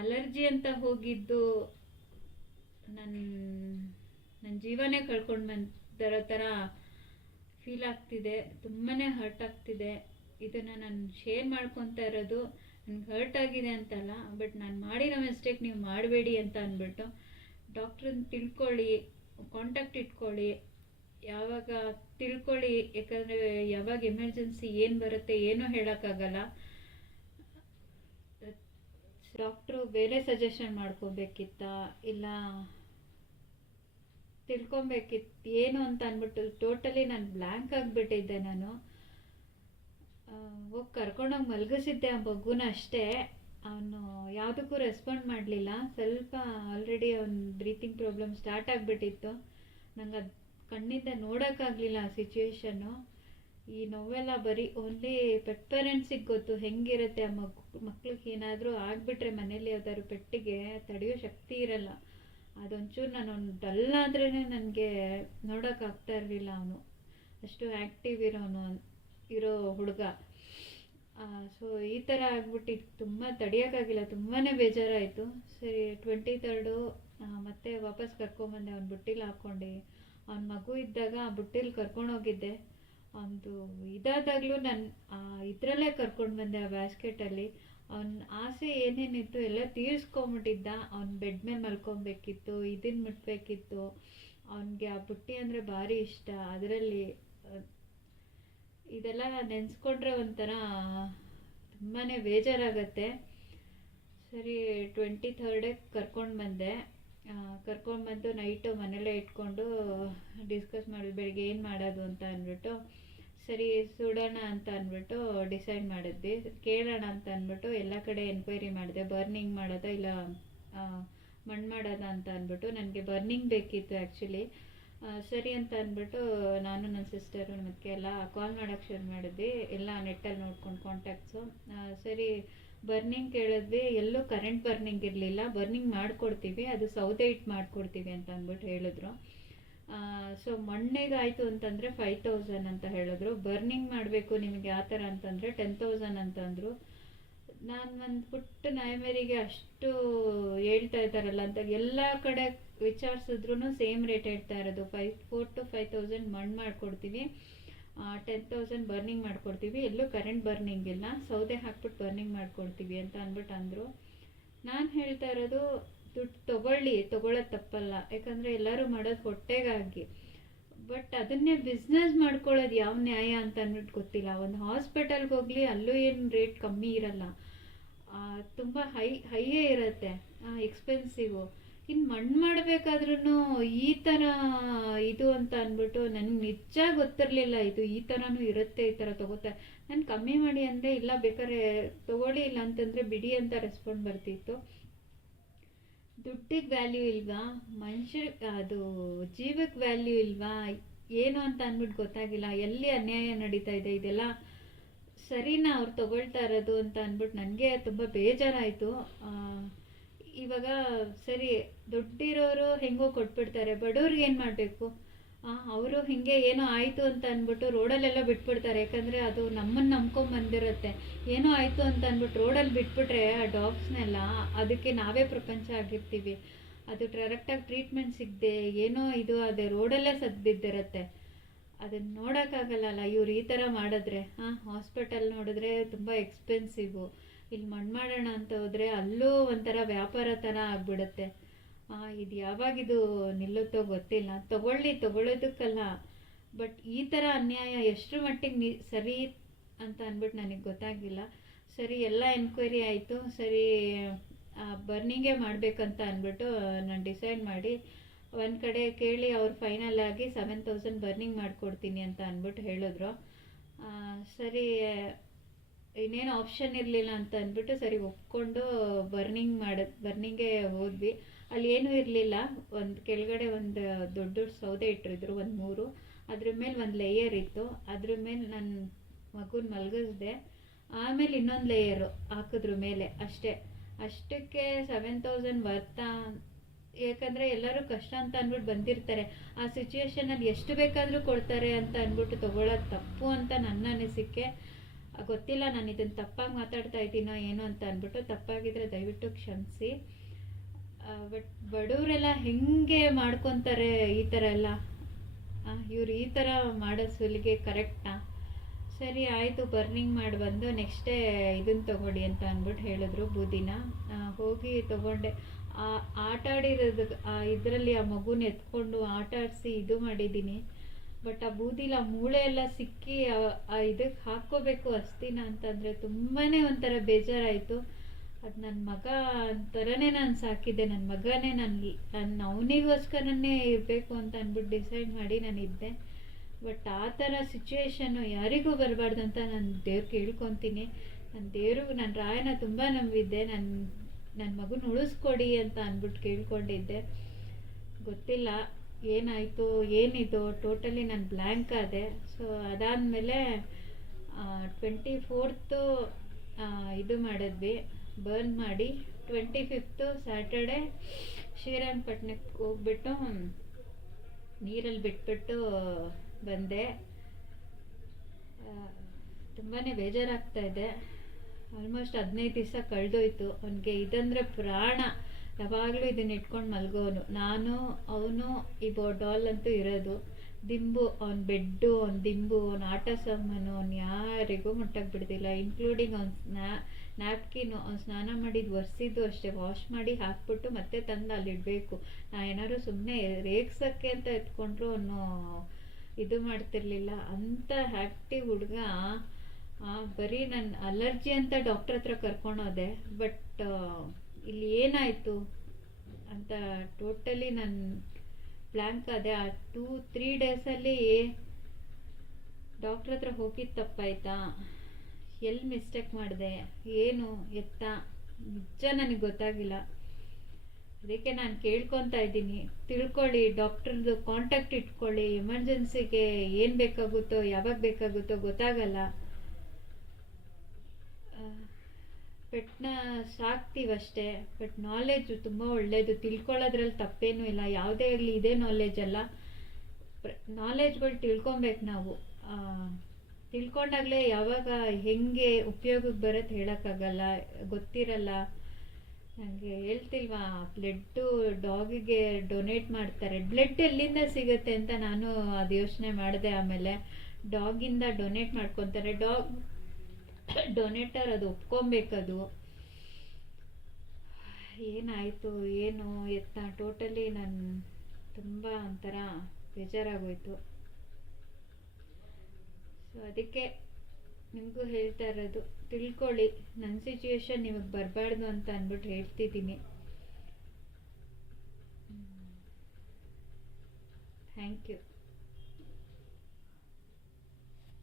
ಅಲರ್ಜಿ ಅಂತ ಹೋಗಿದ್ದು ನನ್ನ ಜೀವನೇ ಕಳ್ಕೊಂಡು ಬಂದಿರೋ ಥರ ಫೀಲ್ ಆಗ್ತಿದೆ. ತುಂಬಾ ಹರ್ಟ್ ಆಗ್ತಿದೆ. ಇದನ್ನು ನಾನು ಶೇರ್ ಮಾಡ್ಕೊತಾ ಇರೋದು ನನಗೆ ಹರ್ಟ್ ಆಗಿದೆ ಅಂತಲ್ಲ, ಬಟ್ ನಾನು ಮಾಡಿರೋ ಮಿಸ್ಟೇಕ್ ನೀವು ಮಾಡಬೇಡಿ ಅಂತ ಅಂದ್ಬಿಟ್ಟು. ಡಾಕ್ಟ್ರನ್ನ ತಿಳ್ಕೊಳ್ಳಿ, ಕಾಂಟ್ಯಾಕ್ಟ್ ಇಟ್ಕೊಳ್ಳಿ, ಯಾವಾಗ ತಿಳ್ಕೊಳ್ಳಿ. ಯಾಕಂದರೆ ಯಾವಾಗ ಎಮರ್ಜೆನ್ಸಿ ಏನು ಬರುತ್ತೆ ಏನೂ ಹೇಳೋಕ್ಕಾಗಲ್ಲ. ಡಾಕ್ಟ್ರು ಬೇರೆ ಸಜೆಷನ್ ಮಾಡ್ಕೋಬೇಕಿತ್ತ, ಇಲ್ಲ ತಿಳ್ಕೊಬೇಕಿತ್ತು ಏನು ಅಂತ ಅಂದ್ಬಿಟ್ಟು ಟೋಟಲಿ ನಾನು ಬ್ಲ್ಯಾಂಕ್ ಆಗಿಬಿಟ್ಟಿದ್ದೆ. ನಾನು ಹೋಗಿ ಕರ್ಕೊಂಡೋಗಿ ಮಲಗಿಸಿದ್ದೆ ಆ ಮಗುನ ಅಷ್ಟೇ. ಅವನು ಯಾವುದಕ್ಕೂ ರೆಸ್ಪಾಂಡ್ ಮಾಡಲಿಲ್ಲ. ಸ್ವಲ್ಪ ಆಲ್ರೆಡಿ ಅವ್ನ ಬ್ರೀತಿಂಗ್ ಪ್ರಾಬ್ಲಮ್ ಸ್ಟಾರ್ಟ್ ಆಗಿಬಿಟ್ಟಿತ್ತು. ನಂಗೆ ಅದು ಕಣ್ಣಿಂದ ನೋಡೋಕ್ಕಾಗಲಿಲ್ಲ ಆ ಸಿಚುವೇಶನ್ನು. ಈ ನೋವೆಲ್ಲ ಬರೀ ಓನ್ಲಿ ಪೆಟ್ ಪೇರೆಂಟ್ಸಿಗೆ ಗೊತ್ತು ಹೆಂಗಿರುತ್ತೆ. ಆ ಮಕ್ಳಿಗೆ ಏನಾದರೂ ಆಗಿಬಿಟ್ರೆ ಮನೇಲಿ ಯಾವ್ದಾದ್ರು ಪೆಟ್ಟಿಗೆ ತಡೆಯೋ ಶಕ್ತಿ ಇರಲ್ಲ. ಅದೊಂಚೂರು ನಾನು ಡಲ್ ಆದ್ರೇ ನನಗೆ ನೋಡೋಕ್ಕಾಗ್ತಾ ಇರಲಿಲ್ಲ. ಅವನು ಅಷ್ಟು ಆ್ಯಕ್ಟಿವ್ ಇರೋ ಹುಡುಗ. ಸೊ ಈ ಥರ ಆಗ್ಬಿಟ್ಟಿತ್ತು. ತುಂಬ ತಡೆಯೋಕ್ಕಾಗಿಲ್ಲ, ತುಂಬಾ ಬೇಜಾರಾಯಿತು. ಸರಿ 23rd ಮತ್ತೆ ವಾಪಸ್ ಕರ್ಕೊಂಬಂದೆ. ಅವ್ನು ಬುಟ್ಟಿಲಿ ಹಾಕ್ಕೊಂಡು, ಅವ್ನ ಮಗು ಇದ್ದಾಗ ಆ ಬುಟ್ಟಿಲಿ ಕರ್ಕೊಂಡೋಗಿದ್ದೆ. ಅವನದು ಇದಾದಾಗಲೂ ನಾನು ಇದರಲ್ಲೇ ಕರ್ಕೊಂಡು ಬಂದೆ, ಆ ಬ್ಯಾಸ್ಕೆಟಲ್ಲಿ. ಅವನ ಆಸೆ ಏನೇನಿತ್ತು ಎಲ್ಲ ತೀರಿಸ್ಕೊಂಬಿಟ್ಟಿದ್ದ. ಅವ್ನು ಬೆಡ್ ಮೇಲೆ ಮಲ್ಕೊಬೇಕಿತ್ತು, ಇದನ್ನು ಮುಟ್ಬೇಕಿತ್ತು. ಅವನಿಗೆ ಆ ಬುಟ್ಟಿ ಅಂದರೆ ಭಾರಿ ಇಷ್ಟ. ಅದರಲ್ಲಿ ಇದೆಲ್ಲ ನೆನೆಸ್ಕೊಂಡ್ರೆ ಒಂಥರ ತುಂಬಾ ಬೇಜಾರಾಗತ್ತೆ. ಸರಿ 23rd ಕರ್ಕೊಂಡು ಬಂದೆ. ಕರ್ಕೊಂಡ್ಬಂದು ನೈಟು ಮನೇಲೇ ಇಟ್ಕೊಂಡು ಡಿಸ್ಕಸ್ ಮಾಡಿದ್ವಿ ಬೆಳಿಗ್ಗೆ ಏನು ಮಾಡೋದು ಅಂತ ಅಂದ್ಬಿಟ್ಟು. ಸರಿ ಸುಡೋಣ ಅಂತ ಅಂದ್ಬಿಟ್ಟು ಡಿಸೈಡ್ ಮಾಡಿದ್ವಿ. ಕೇಳೋಣ ಅಂತ ಅಂದ್ಬಿಟ್ಟು ಎಲ್ಲ ಕಡೆ ಎನ್ಕ್ವೈರಿ ಮಾಡಿದೆ, ಬರ್ನಿಂಗ್ ಮಾಡೋದಾ ಇಲ್ಲ ಮಣ್ಣು ಮಾಡೋದಾ ಅಂತ ಅಂದ್ಬಿಟ್ಟು. ನನಗೆ ಬರ್ನಿಂಗ್ ಬೇಕಿತ್ತು ಆ್ಯಕ್ಚುಲಿ. ಸರಿ ಅಂತ ಅಂದ್ಬಿಟ್ಟು ನಾನು ನನ್ನ ಸಿಸ್ಟರು ಮತ್ತು ಎಲ್ಲ ಕಾಲ್ ಮಾಡೋಕ್ಕೆ ಶುರು ಮಾಡಿದ್ವಿ. ಎಲ್ಲ ನೆಟ್ಟಲ್ಲಿ ನೋಡ್ಕೊಂಡು ಕಾಂಟ್ಯಾಕ್ಟ್ಸು. ಸರಿ ಬರ್ನಿಂಗ್ ಕೇಳಿದ್ವಿ. ಎಲ್ಲೂ ಕರೆಂಟ್ ಬರ್ನಿಂಗ್ ಇರಲಿಲ್ಲ. ಬರ್ನಿಂಗ್ ಮಾಡಿಕೊಡ್ತೀವಿ, ಅದು ಸೌದೆ ಇಟ್ಟು ಮಾಡಿಕೊಡ್ತೀವಿ ಅಂತ ಅಂದ್ಬಿಟ್ಟು ಹೇಳಿದ್ರು. ಸೊ ಮಣ್ಣಿಗಾಯಿತು ಅಂತಂದರೆ 5000 ಅಂತ ಹೇಳಿದ್ರು. ಬರ್ನಿಂಗ್ ಮಾಡಬೇಕು ನಿಮಗೆ ಆ ಥರ ಅಂತಂದರೆ 10,000 ಅಂತಂದರು. ನಾನು ಒಂದು ಪುಟ್ಟ ನಾಯಿಮೇರಿಗೆ ಅಷ್ಟು ಹೇಳ್ತಾ ಇದ್ದಾರಲ್ಲ ಅಂತ ಎಲ್ಲ ಕಡೆ ವಿಚಾರಿಸಿದ್ರು ಸೇಮ್ ರೇಟ್ ಹೇಳ್ತಾ ಇರೋದು. 4,000 to 5,000 ಮಣ್ಣು ಮಾಡಿಕೊಡ್ತೀವಿ, 10,000 ಬರ್ನಿಂಗ್ ಮಾಡಿಕೊಡ್ತೀವಿ. ಎಲ್ಲೂ ಕರೆಂಟ್ ಬರ್ನಿಂಗ್ ಇಲ್ಲ, ಸೌದೆ ಹಾಕ್ಬಿಟ್ಟು ಬರ್ನಿಂಗ್ ಮಾಡಿಕೊಡ್ತೀವಿ ಅಂತ ಅಂದ್ಬಿಟ್ಟು ಅಂದರು. ನಾನು ಹೇಳ್ತಾ ಇರೋದು ದುಡ್ಡು ತೊಗೊಳ್ಳೋದು ತಪ್ಪಲ್ಲ, ಯಾಕಂದರೆ ಎಲ್ಲರೂ ಮಾಡೋದು ಹೊಟ್ಟೆಗಾಗಿ. ಬಟ್ ಅದನ್ನೇ ಬಿಸ್ನೆಸ್ ಮಾಡ್ಕೊಳ್ಳೋದು ಯಾವ ನ್ಯಾಯ ಅಂತ ಅಂದ್ಬಿಟ್ಟು ಗೊತ್ತಿಲ್ಲ. ಒಂದು ಹಾಸ್ಪಿಟಲ್ಗೆ ಹೋಗಲಿ, ಅಲ್ಲೂ ಏನು ರೇಟ್ ಕಮ್ಮಿ ಇರಲ್ಲ, ತುಂಬ ಹೈಯೇ ಇರುತ್ತೆ, ಎಕ್ಸ್ಪೆನ್ಸಿವು. ಇನ್ನು ಮಣ್ಣು ಮಾಡಬೇಕಾದ್ರೂ ಈ ಥರ ಇದು ಅಂತ ಅಂದ್ಬಿಟ್ಟು ನನಗೆ ನಿಜ ಗೊತ್ತಿರಲಿಲ್ಲ. ಇದು ಈ ಥರನೂ ಇರುತ್ತೆ, ಈ ಥರ ತೊಗೋತಾರೆ. ನಾನು ಕಮ್ಮಿ ಮಾಡಿ ಅಂದರೆ ಇಲ್ಲ ಬೇಕಾದ್ರೆ ತೊಗೊಳ್ಳಿ, ಇಲ್ಲ ಅಂತಂದರೆ ಬಿಡಿ ಅಂತ ರೆಸ್ಪಾಂಡ್ ಬರ್ತಿತ್ತು. ದುಡ್ಡಿಗೆ ವ್ಯಾಲ್ಯೂ ಇಲ್ವಾ, ಅದು ಜೀವಕ್ಕೆ ವ್ಯಾಲ್ಯೂ ಇಲ್ವಾ? ಏನು ಅಂತ ಅಂದ್ಬಿಟ್ಟು ಗೊತ್ತಾಗಿಲ್ಲ. ಎಲ್ಲಿ ಅನ್ಯಾಯ ನಡೀತಾ ಇದೆ, ಇದೆಲ್ಲ ಸರಿನಾ ಅವ್ರು ತಗೊಳ್ತಾ ಇರೋದು ಅಂತ ಅಂದ್ಬಿಟ್ಟು ನನಗೆ ತುಂಬ ಬೇಜಾರಾಯಿತು. ಇವಾಗ ಸರಿ, ದುಡ್ಡಿರೋರು ಹೆಂಗೋ ಕೊಟ್ಬಿಡ್ತಾರೆ, ಬಡವ್ರಿಗೆ ಏನು ಮಾಡಬೇಕು? ಅವರು ಹಿಂಗೆ ಏನೋ ಆಯಿತು ಅಂತ ಅಂದ್ಬಿಟ್ಟು ರೋಡಲ್ಲೆಲ್ಲ ಬಿಟ್ಬಿಡ್ತಾರೆ. ಯಾಕಂದರೆ ಅದು ನಮ್ಮನ್ನು ನಂಬ್ಕೊಂಬಂದಿರುತ್ತೆ. ಏನೋ ಆಯಿತು ಅಂತ ಅಂದ್ಬಿಟ್ಟು ರೋಡಲ್ಲಿ ಬಿಟ್ಬಿಟ್ರೆ ಆ ಡಾಗ್ಸ್ನೆಲ್ಲ, ಅದಕ್ಕೆ ನಾವೇ ಪ್ರಪಂಚ ಆಗಿರ್ತೀವಿ. ಅದು ಕರೆಕ್ಟಾಗಿ ಟ್ರೀಟ್ಮೆಂಟ್ ಸಿಗದೆ ಏನೋ ಇದು ಅದೇ ರೋಡಲ್ಲೇ ಸದ್ದಿದ್ದಿರುತ್ತೆ. ಅದನ್ನು ನೋಡೋಕ್ಕಾಗಲ್ಲ ಇವ್ರು ಈ ಥರ ಮಾಡಿದ್ರೆ. ಹಾಸ್ಪಿಟಲ್ ನೋಡಿದ್ರೆ ತುಂಬ ಎಕ್ಸ್ಪೆನ್ಸಿವು. ಇಲ್ಲಿ ಮಣ್ಣು ಮಾಡೋಣ ಅಂತ ಹೋದರೆ ಅಲ್ಲೂ ಒಂಥರ ವ್ಯಾಪಾರ ಥರ ಆಗಿಬಿಡುತ್ತೆ. ಇದು ಯಾವಾಗಿದು ನಿಲ್ಲುತ್ತೋ ಗೊತ್ತಿಲ್ಲ. ತಗೊಳ್ಳೋದಕ್ಕಲ್ಲ, ಬಟ್ ಈ ಥರ ಅನ್ಯಾಯ ಎಷ್ಟರ ಮಟ್ಟಿಗೆ ಸರಿ ಅಂತ ಅಂದ್ಬಿಟ್ಟು ನನಗೆ ಗೊತ್ತಾಗಿಲ್ಲ. ಸರಿ, ಎಲ್ಲ ಎನ್ಕ್ವೈರಿ ಆಯಿತು. ಸರಿ, ಬರ್ನಿಂಗೇ ಮಾಡಬೇಕಂತ ಅಂದ್ಬಿಟ್ಟು ನಾನು ಡಿಸೈಡ್ ಮಾಡಿ ಒಂದು ಕಡೆ ಕೇಳಿ ಅವ್ರು ಫೈನಲ್ ಆಗಿ 7,000 ಬರ್ನಿಂಗ್ ಮಾಡಿಕೊಡ್ತೀನಿ ಅಂತ ಅಂದ್ಬಿಟ್ಟು ಹೇಳಿದ್ರು. ಸರಿ, ಇನ್ನೇನು ಆಪ್ಷನ್ ಇರಲಿಲ್ಲ ಅಂತ ಅಂದ್ಬಿಟ್ಟು ಸರಿ ಒಪ್ಕೊಂಡು ಬರ್ನಿಂಗೇ ಹೋದ್ವಿ. ಅಲ್ಲಿ ಏನೂ ಇರಲಿಲ್ಲ. ಒಂದು ಕೆಳಗಡೆ ಒಂದು ದೊಡ್ಡ ಸೌದೆ ಇಟ್ಟಿದ್ರು, ಒಂದು 3. ಅದ್ರ ಮೇಲೆ ಒಂದು ಲೇಯರ್ ಇತ್ತು. ಅದ್ರ ಮೇಲೆ ನನ್ನ ಮಗುನ ಮಲಗಿಸ್ದೆ. ಆಮೇಲೆ ಇನ್ನೊಂದು ಲೇಯರು ಹಾಕಿದ್ರು ಮೇಲೆ. ಅಷ್ಟಕ್ಕೆ 7,000 ವರ್ತಾ? ಯಾಕಂದರೆ ಎಲ್ಲರೂ ಕಷ್ಟ ಅಂತ ಅಂದ್ಬಿಟ್ಟು ಬಂದಿರ್ತಾರೆ. ಆ ಸಿಚುವೇಶನಲ್ಲಿ ಎಷ್ಟು ಬೇಕಾದರೂ ಕೊಡ್ತಾರೆ ಅಂತ ಅಂದ್ಬಿಟ್ಟು ತೊಗೊಳ್ಳೋದು ತಪ್ಪು ಅಂತ ನನ್ನ ಅನಿಸಿಕೆ. ಗೊತ್ತಿಲ್ಲ, ನಾನು ಇದನ್ನು ತಪ್ಪಾಗಿ ಮಾತಾಡ್ತಾ ಇದ್ದೀನೋ ಏನೋ ಅಂತ ಅಂದ್ಬಿಟ್ಟು. ತಪ್ಪಾಗಿದ್ರೆ ದಯವಿಟ್ಟು ಕ್ಷಮಿಸಿ. ಬಟ್ ಬಡವರೆಲ್ಲ ಹೆಂಗೆ ಮಾಡ್ಕೊತಾರೆ ಈ ಥರ ಎಲ್ಲ? ಇವ್ರು ಈ ಥರ ಮಾಡೋ ಸುಲಿಗೆ ಕರೆಕ್ಟಾ? ಸರಿ ಆಯಿತು, ಬರ್ನಿಂಗ್ ಮಾಡಿ ಬಂದು ನೆಕ್ಸ್ಟ್ ಡೇ ಇದನ್ನು ತೊಗೊಳ್ಳಿ ಅಂತ ಅಂದ್ಬಿಟ್ಟು ಹೇಳಿದ್ರು, ಬೂದಿನ. ಹೋಗಿ ತೊಗೊಂಡೆ. ಆಟ ಆಡಿರೋದು ಇದರಲ್ಲಿ ಆ ಮಗುನ ಎತ್ಕೊಂಡು ಆಟ ಆಡಿಸಿ ಇದು ಮಾಡಿದ್ದೀನಿ. ಬಟ್ ಆ ಬೂದಿಲ ಮೂಳೆ ಎಲ್ಲ ಸಿಕ್ಕಿ ಇದಕ್ಕೆ ಹಾಕ್ಕೋಬೇಕು ಅಸ್ತಿನ ಅಂತಂದರೆ ತುಂಬಾ ಒಂಥರ ಬೇಜಾರಾಯಿತು. ಅದು ನನ್ನ ಮಗ ಥರನೇ ನಾನು ಸಾಕಿದ್ದೆ. ನನ್ನ ಮಗನೇ ನನ್ನ ಅವನಿಗೋಸ್ಕರನೇ ಇರಬೇಕು ಅಂತ ಅಂದ್ಬಿಟ್ಟು ಡಿಸೈಡ್ ಮಾಡಿ ನಾನಿದ್ದೆ. ಬಟ್ ಆ ಥರ ಸಿಚುವೇಶನ್ನು ಯಾರಿಗೂ ಬರಬಾರ್ದು ಅಂತ ನಾನು ದೇವ್ರು ಕೇಳ್ಕೊತೀನಿ. ನನ್ನ ರಾಯನ ತುಂಬ ನಂಬಿದ್ದೆ. ನನ್ನ ಮಗುನ ಉಳಿಸ್ಕೊಡಿ ಅಂತ ಅಂದ್ಬಿಟ್ಟು ಕೇಳ್ಕೊಂಡಿದ್ದೆ. ಗೊತ್ತಿಲ್ಲ ಏನಾಯಿತು ಏನಿದು, ಟೋಟಲಿ ನಾನು ಬ್ಲ್ಯಾಂಕ್ ಆದೆ. ಸೊ ಅದಾದಮೇಲೆ 24th ಇದು ಮಾಡಿದ್ವಿ, ಬರ್ನ್ ಮಾಡಿ. 25th ಸ್ಯಾಟರ್ಡೆ ಶ್ರೀರಂಗಪಟ್ಟಣಕ್ಕೆ ಹೋಗ್ಬಿಟ್ಟು ನೀರಲ್ಲಿ ಬಿಟ್ಬಿಟ್ಟು ಬಂದೆ. ತುಂಬಾ ಬೇಜಾರಾಗ್ತಾ ಇದೆ. ಆಲ್ಮೋಸ್ಟ್ 15 ದಿವಸ ಕಳೆದೋಯ್ತು. ಅವನಿಗೆ ಇದಂದರೆ ಪ್ರಾಣ. ಯಾವಾಗಲೂ ಇದನ್ನ ಇಟ್ಕೊಂಡು ಮಲ್ಗೋನು. ನಾನು ಅವನು ಈ ಡಾಲ್ ಅಂತೂ ಇರೋದು. ದಿಂಬು, ಅವ್ನ ಬೆಡ್ಡು, ಅವ್ನ ದಿಂಬು, ಅವ್ನ ಆಟ ಸಾಮಾನು, ಅವ್ನು ಯಾರಿಗೂ ಮುಟ್ಟಕ್ಕೆ ಬಿಡ್ತಿಲ್ಲ. ಇನ್ಕ್ಲೂಡಿಂಗ್ ಅವ್ನ ನ್ಯಾಪ್ಕಿನು. ಅವ್ನು ಸ್ನಾನ ಮಾಡಿದ್ದು ಒರೆಸಿದ್ದು ಅಷ್ಟೇ, ವಾಶ್ ಮಾಡಿ ಹಾಕ್ಬಿಟ್ಟು ಮತ್ತೆ ತಂದು ಅಲ್ಲಿಡಬೇಕು. ನಾ ಏನಾದ್ರು ಸುಮ್ಮನೆ ರೇಗ್ಸೋಕ್ಕೆ ಅಂತ ಎತ್ಕೊಂಡ್ರು ಅವನು ಇದು ಮಾಡ್ತಿರ್ಲಿಲ್ಲ. ಅಂಥ ಆ್ಯಕ್ಟಿವ್ ಹುಡುಗ. ಬರೀ ನನ್ನ ಅಲರ್ಜಿ ಅಂತ ಡಾಕ್ಟ್ರ್ ಹತ್ರ ಕರ್ಕೊಂಡೋದೆ. ಬಟ್ ಇಲ್ಲಿ ಏನಾಯಿತು ಅಂತ ಟೋಟಲಿ ನನ್ನ ಬ್ಲ್ಯಾಂಕ್ ಆದೆ. ಆ 2-3 ಡೇಸಲ್ಲಿ ಡಾಕ್ಟ್ರ್ ಹತ್ರ ಹೋಗಿದ್ದು ತಪ್ಪಾಯ್ತಾ, ಎಲ್ಲಿ ಮಿಸ್ಟೇಕ್ ಮಾಡಿದೆ, ಏನು ಎತ್ತ, ನಿಜ ನನಗೆ ಗೊತ್ತಾಗಿಲ್ಲ. ಅದಕ್ಕೆ ನಾನು ಕೇಳ್ಕೊತಾ ಇದ್ದೀನಿ, ತಿಳ್ಕೊಳ್ಳಿ, ಡಾಕ್ಟ್ರದ್ದು ಕಾಂಟ್ಯಾಕ್ಟ್ ಇಟ್ಕೊಳ್ಳಿ. ಎಮರ್ಜೆನ್ಸಿಗೆ ಏನು ಬೇಕಾಗುತ್ತೋ ಯಾವಾಗ ಬೇಕಾಗುತ್ತೋ ಗೊತ್ತಾಗಲ್ಲ. ಪೆಟ್ನ ಸಾಕ್ತೀವಷ್ಟೇ, ಬಟ್ ನಾಲೆಜು ತುಂಬ ಒಳ್ಳೆಯದು. ತಿಳ್ಕೊಳ್ಳೋದ್ರಲ್ಲಿ ತಪ್ಪೇನೂ ಇಲ್ಲ. ಯಾವುದೇ ಆಗಲಿ ಇದೇ ನಾಲೆಜ್ ಅಲ್ಲ. ನಾಲೆಜ್ಗಳು ತಿಳ್ಕೊಬೇಕು ನಾವು. ತಿಳ್ಕೊಂಡಾಗಲೇ ಯಾವಾಗ ಹೆಂಗೆ ಉಪಯೋಗಕ್ಕೆ ಬರುತ್ತೆ ಹೇಳೋಕ್ಕಾಗಲ್ಲ, ಗೊತ್ತಿರಲ್ಲ. ನನಗೆ ಹೇಳ್ತಿಲ್ವಾ, ಬ್ಲಡ್ಡು ಡಾಗಿಗೆ ಡೊನೇಟ್ ಮಾಡ್ತಾರೆ. ಬ್ಲಡ್ ಎಲ್ಲಿಂದ ಸಿಗುತ್ತೆ ಅಂತ ನಾನು ಅದು ಯೋಚನೆ ಮಾಡಿದೆ. ಆಮೇಲೆ ಡಾಗಿಂದ ಡೊನೇಟ್ ಮಾಡ್ಕೊತಾರೆ. ಡೊನೇಟರ್ ಅದು ಒಪ್ಕೊಬೇಕದು. ಏನಾಯಿತು ಏನು ಎತ್ತ, ಟೋಟಲಿ ನಾನು ತುಂಬ ಒಂಥರ ಬೇಜಾರಾಗೋಯ್ತು. ಸೊ ಅದಕ್ಕೆ ನಿಮಗೂ ಹೇಳ್ತಾ ಇರೋದು, ತಿಳ್ಕೊಳ್ಳಿ. ನನ್ನ ಸಿಚುವೇಶನ್ ನಿಮಗೆ ಬರಬಾರ್ದು ಅಂತ ಅಂದ್ಬಿಟ್ಟು ಹೇಳ್ತಿದ್ದೀನಿ. Thank you.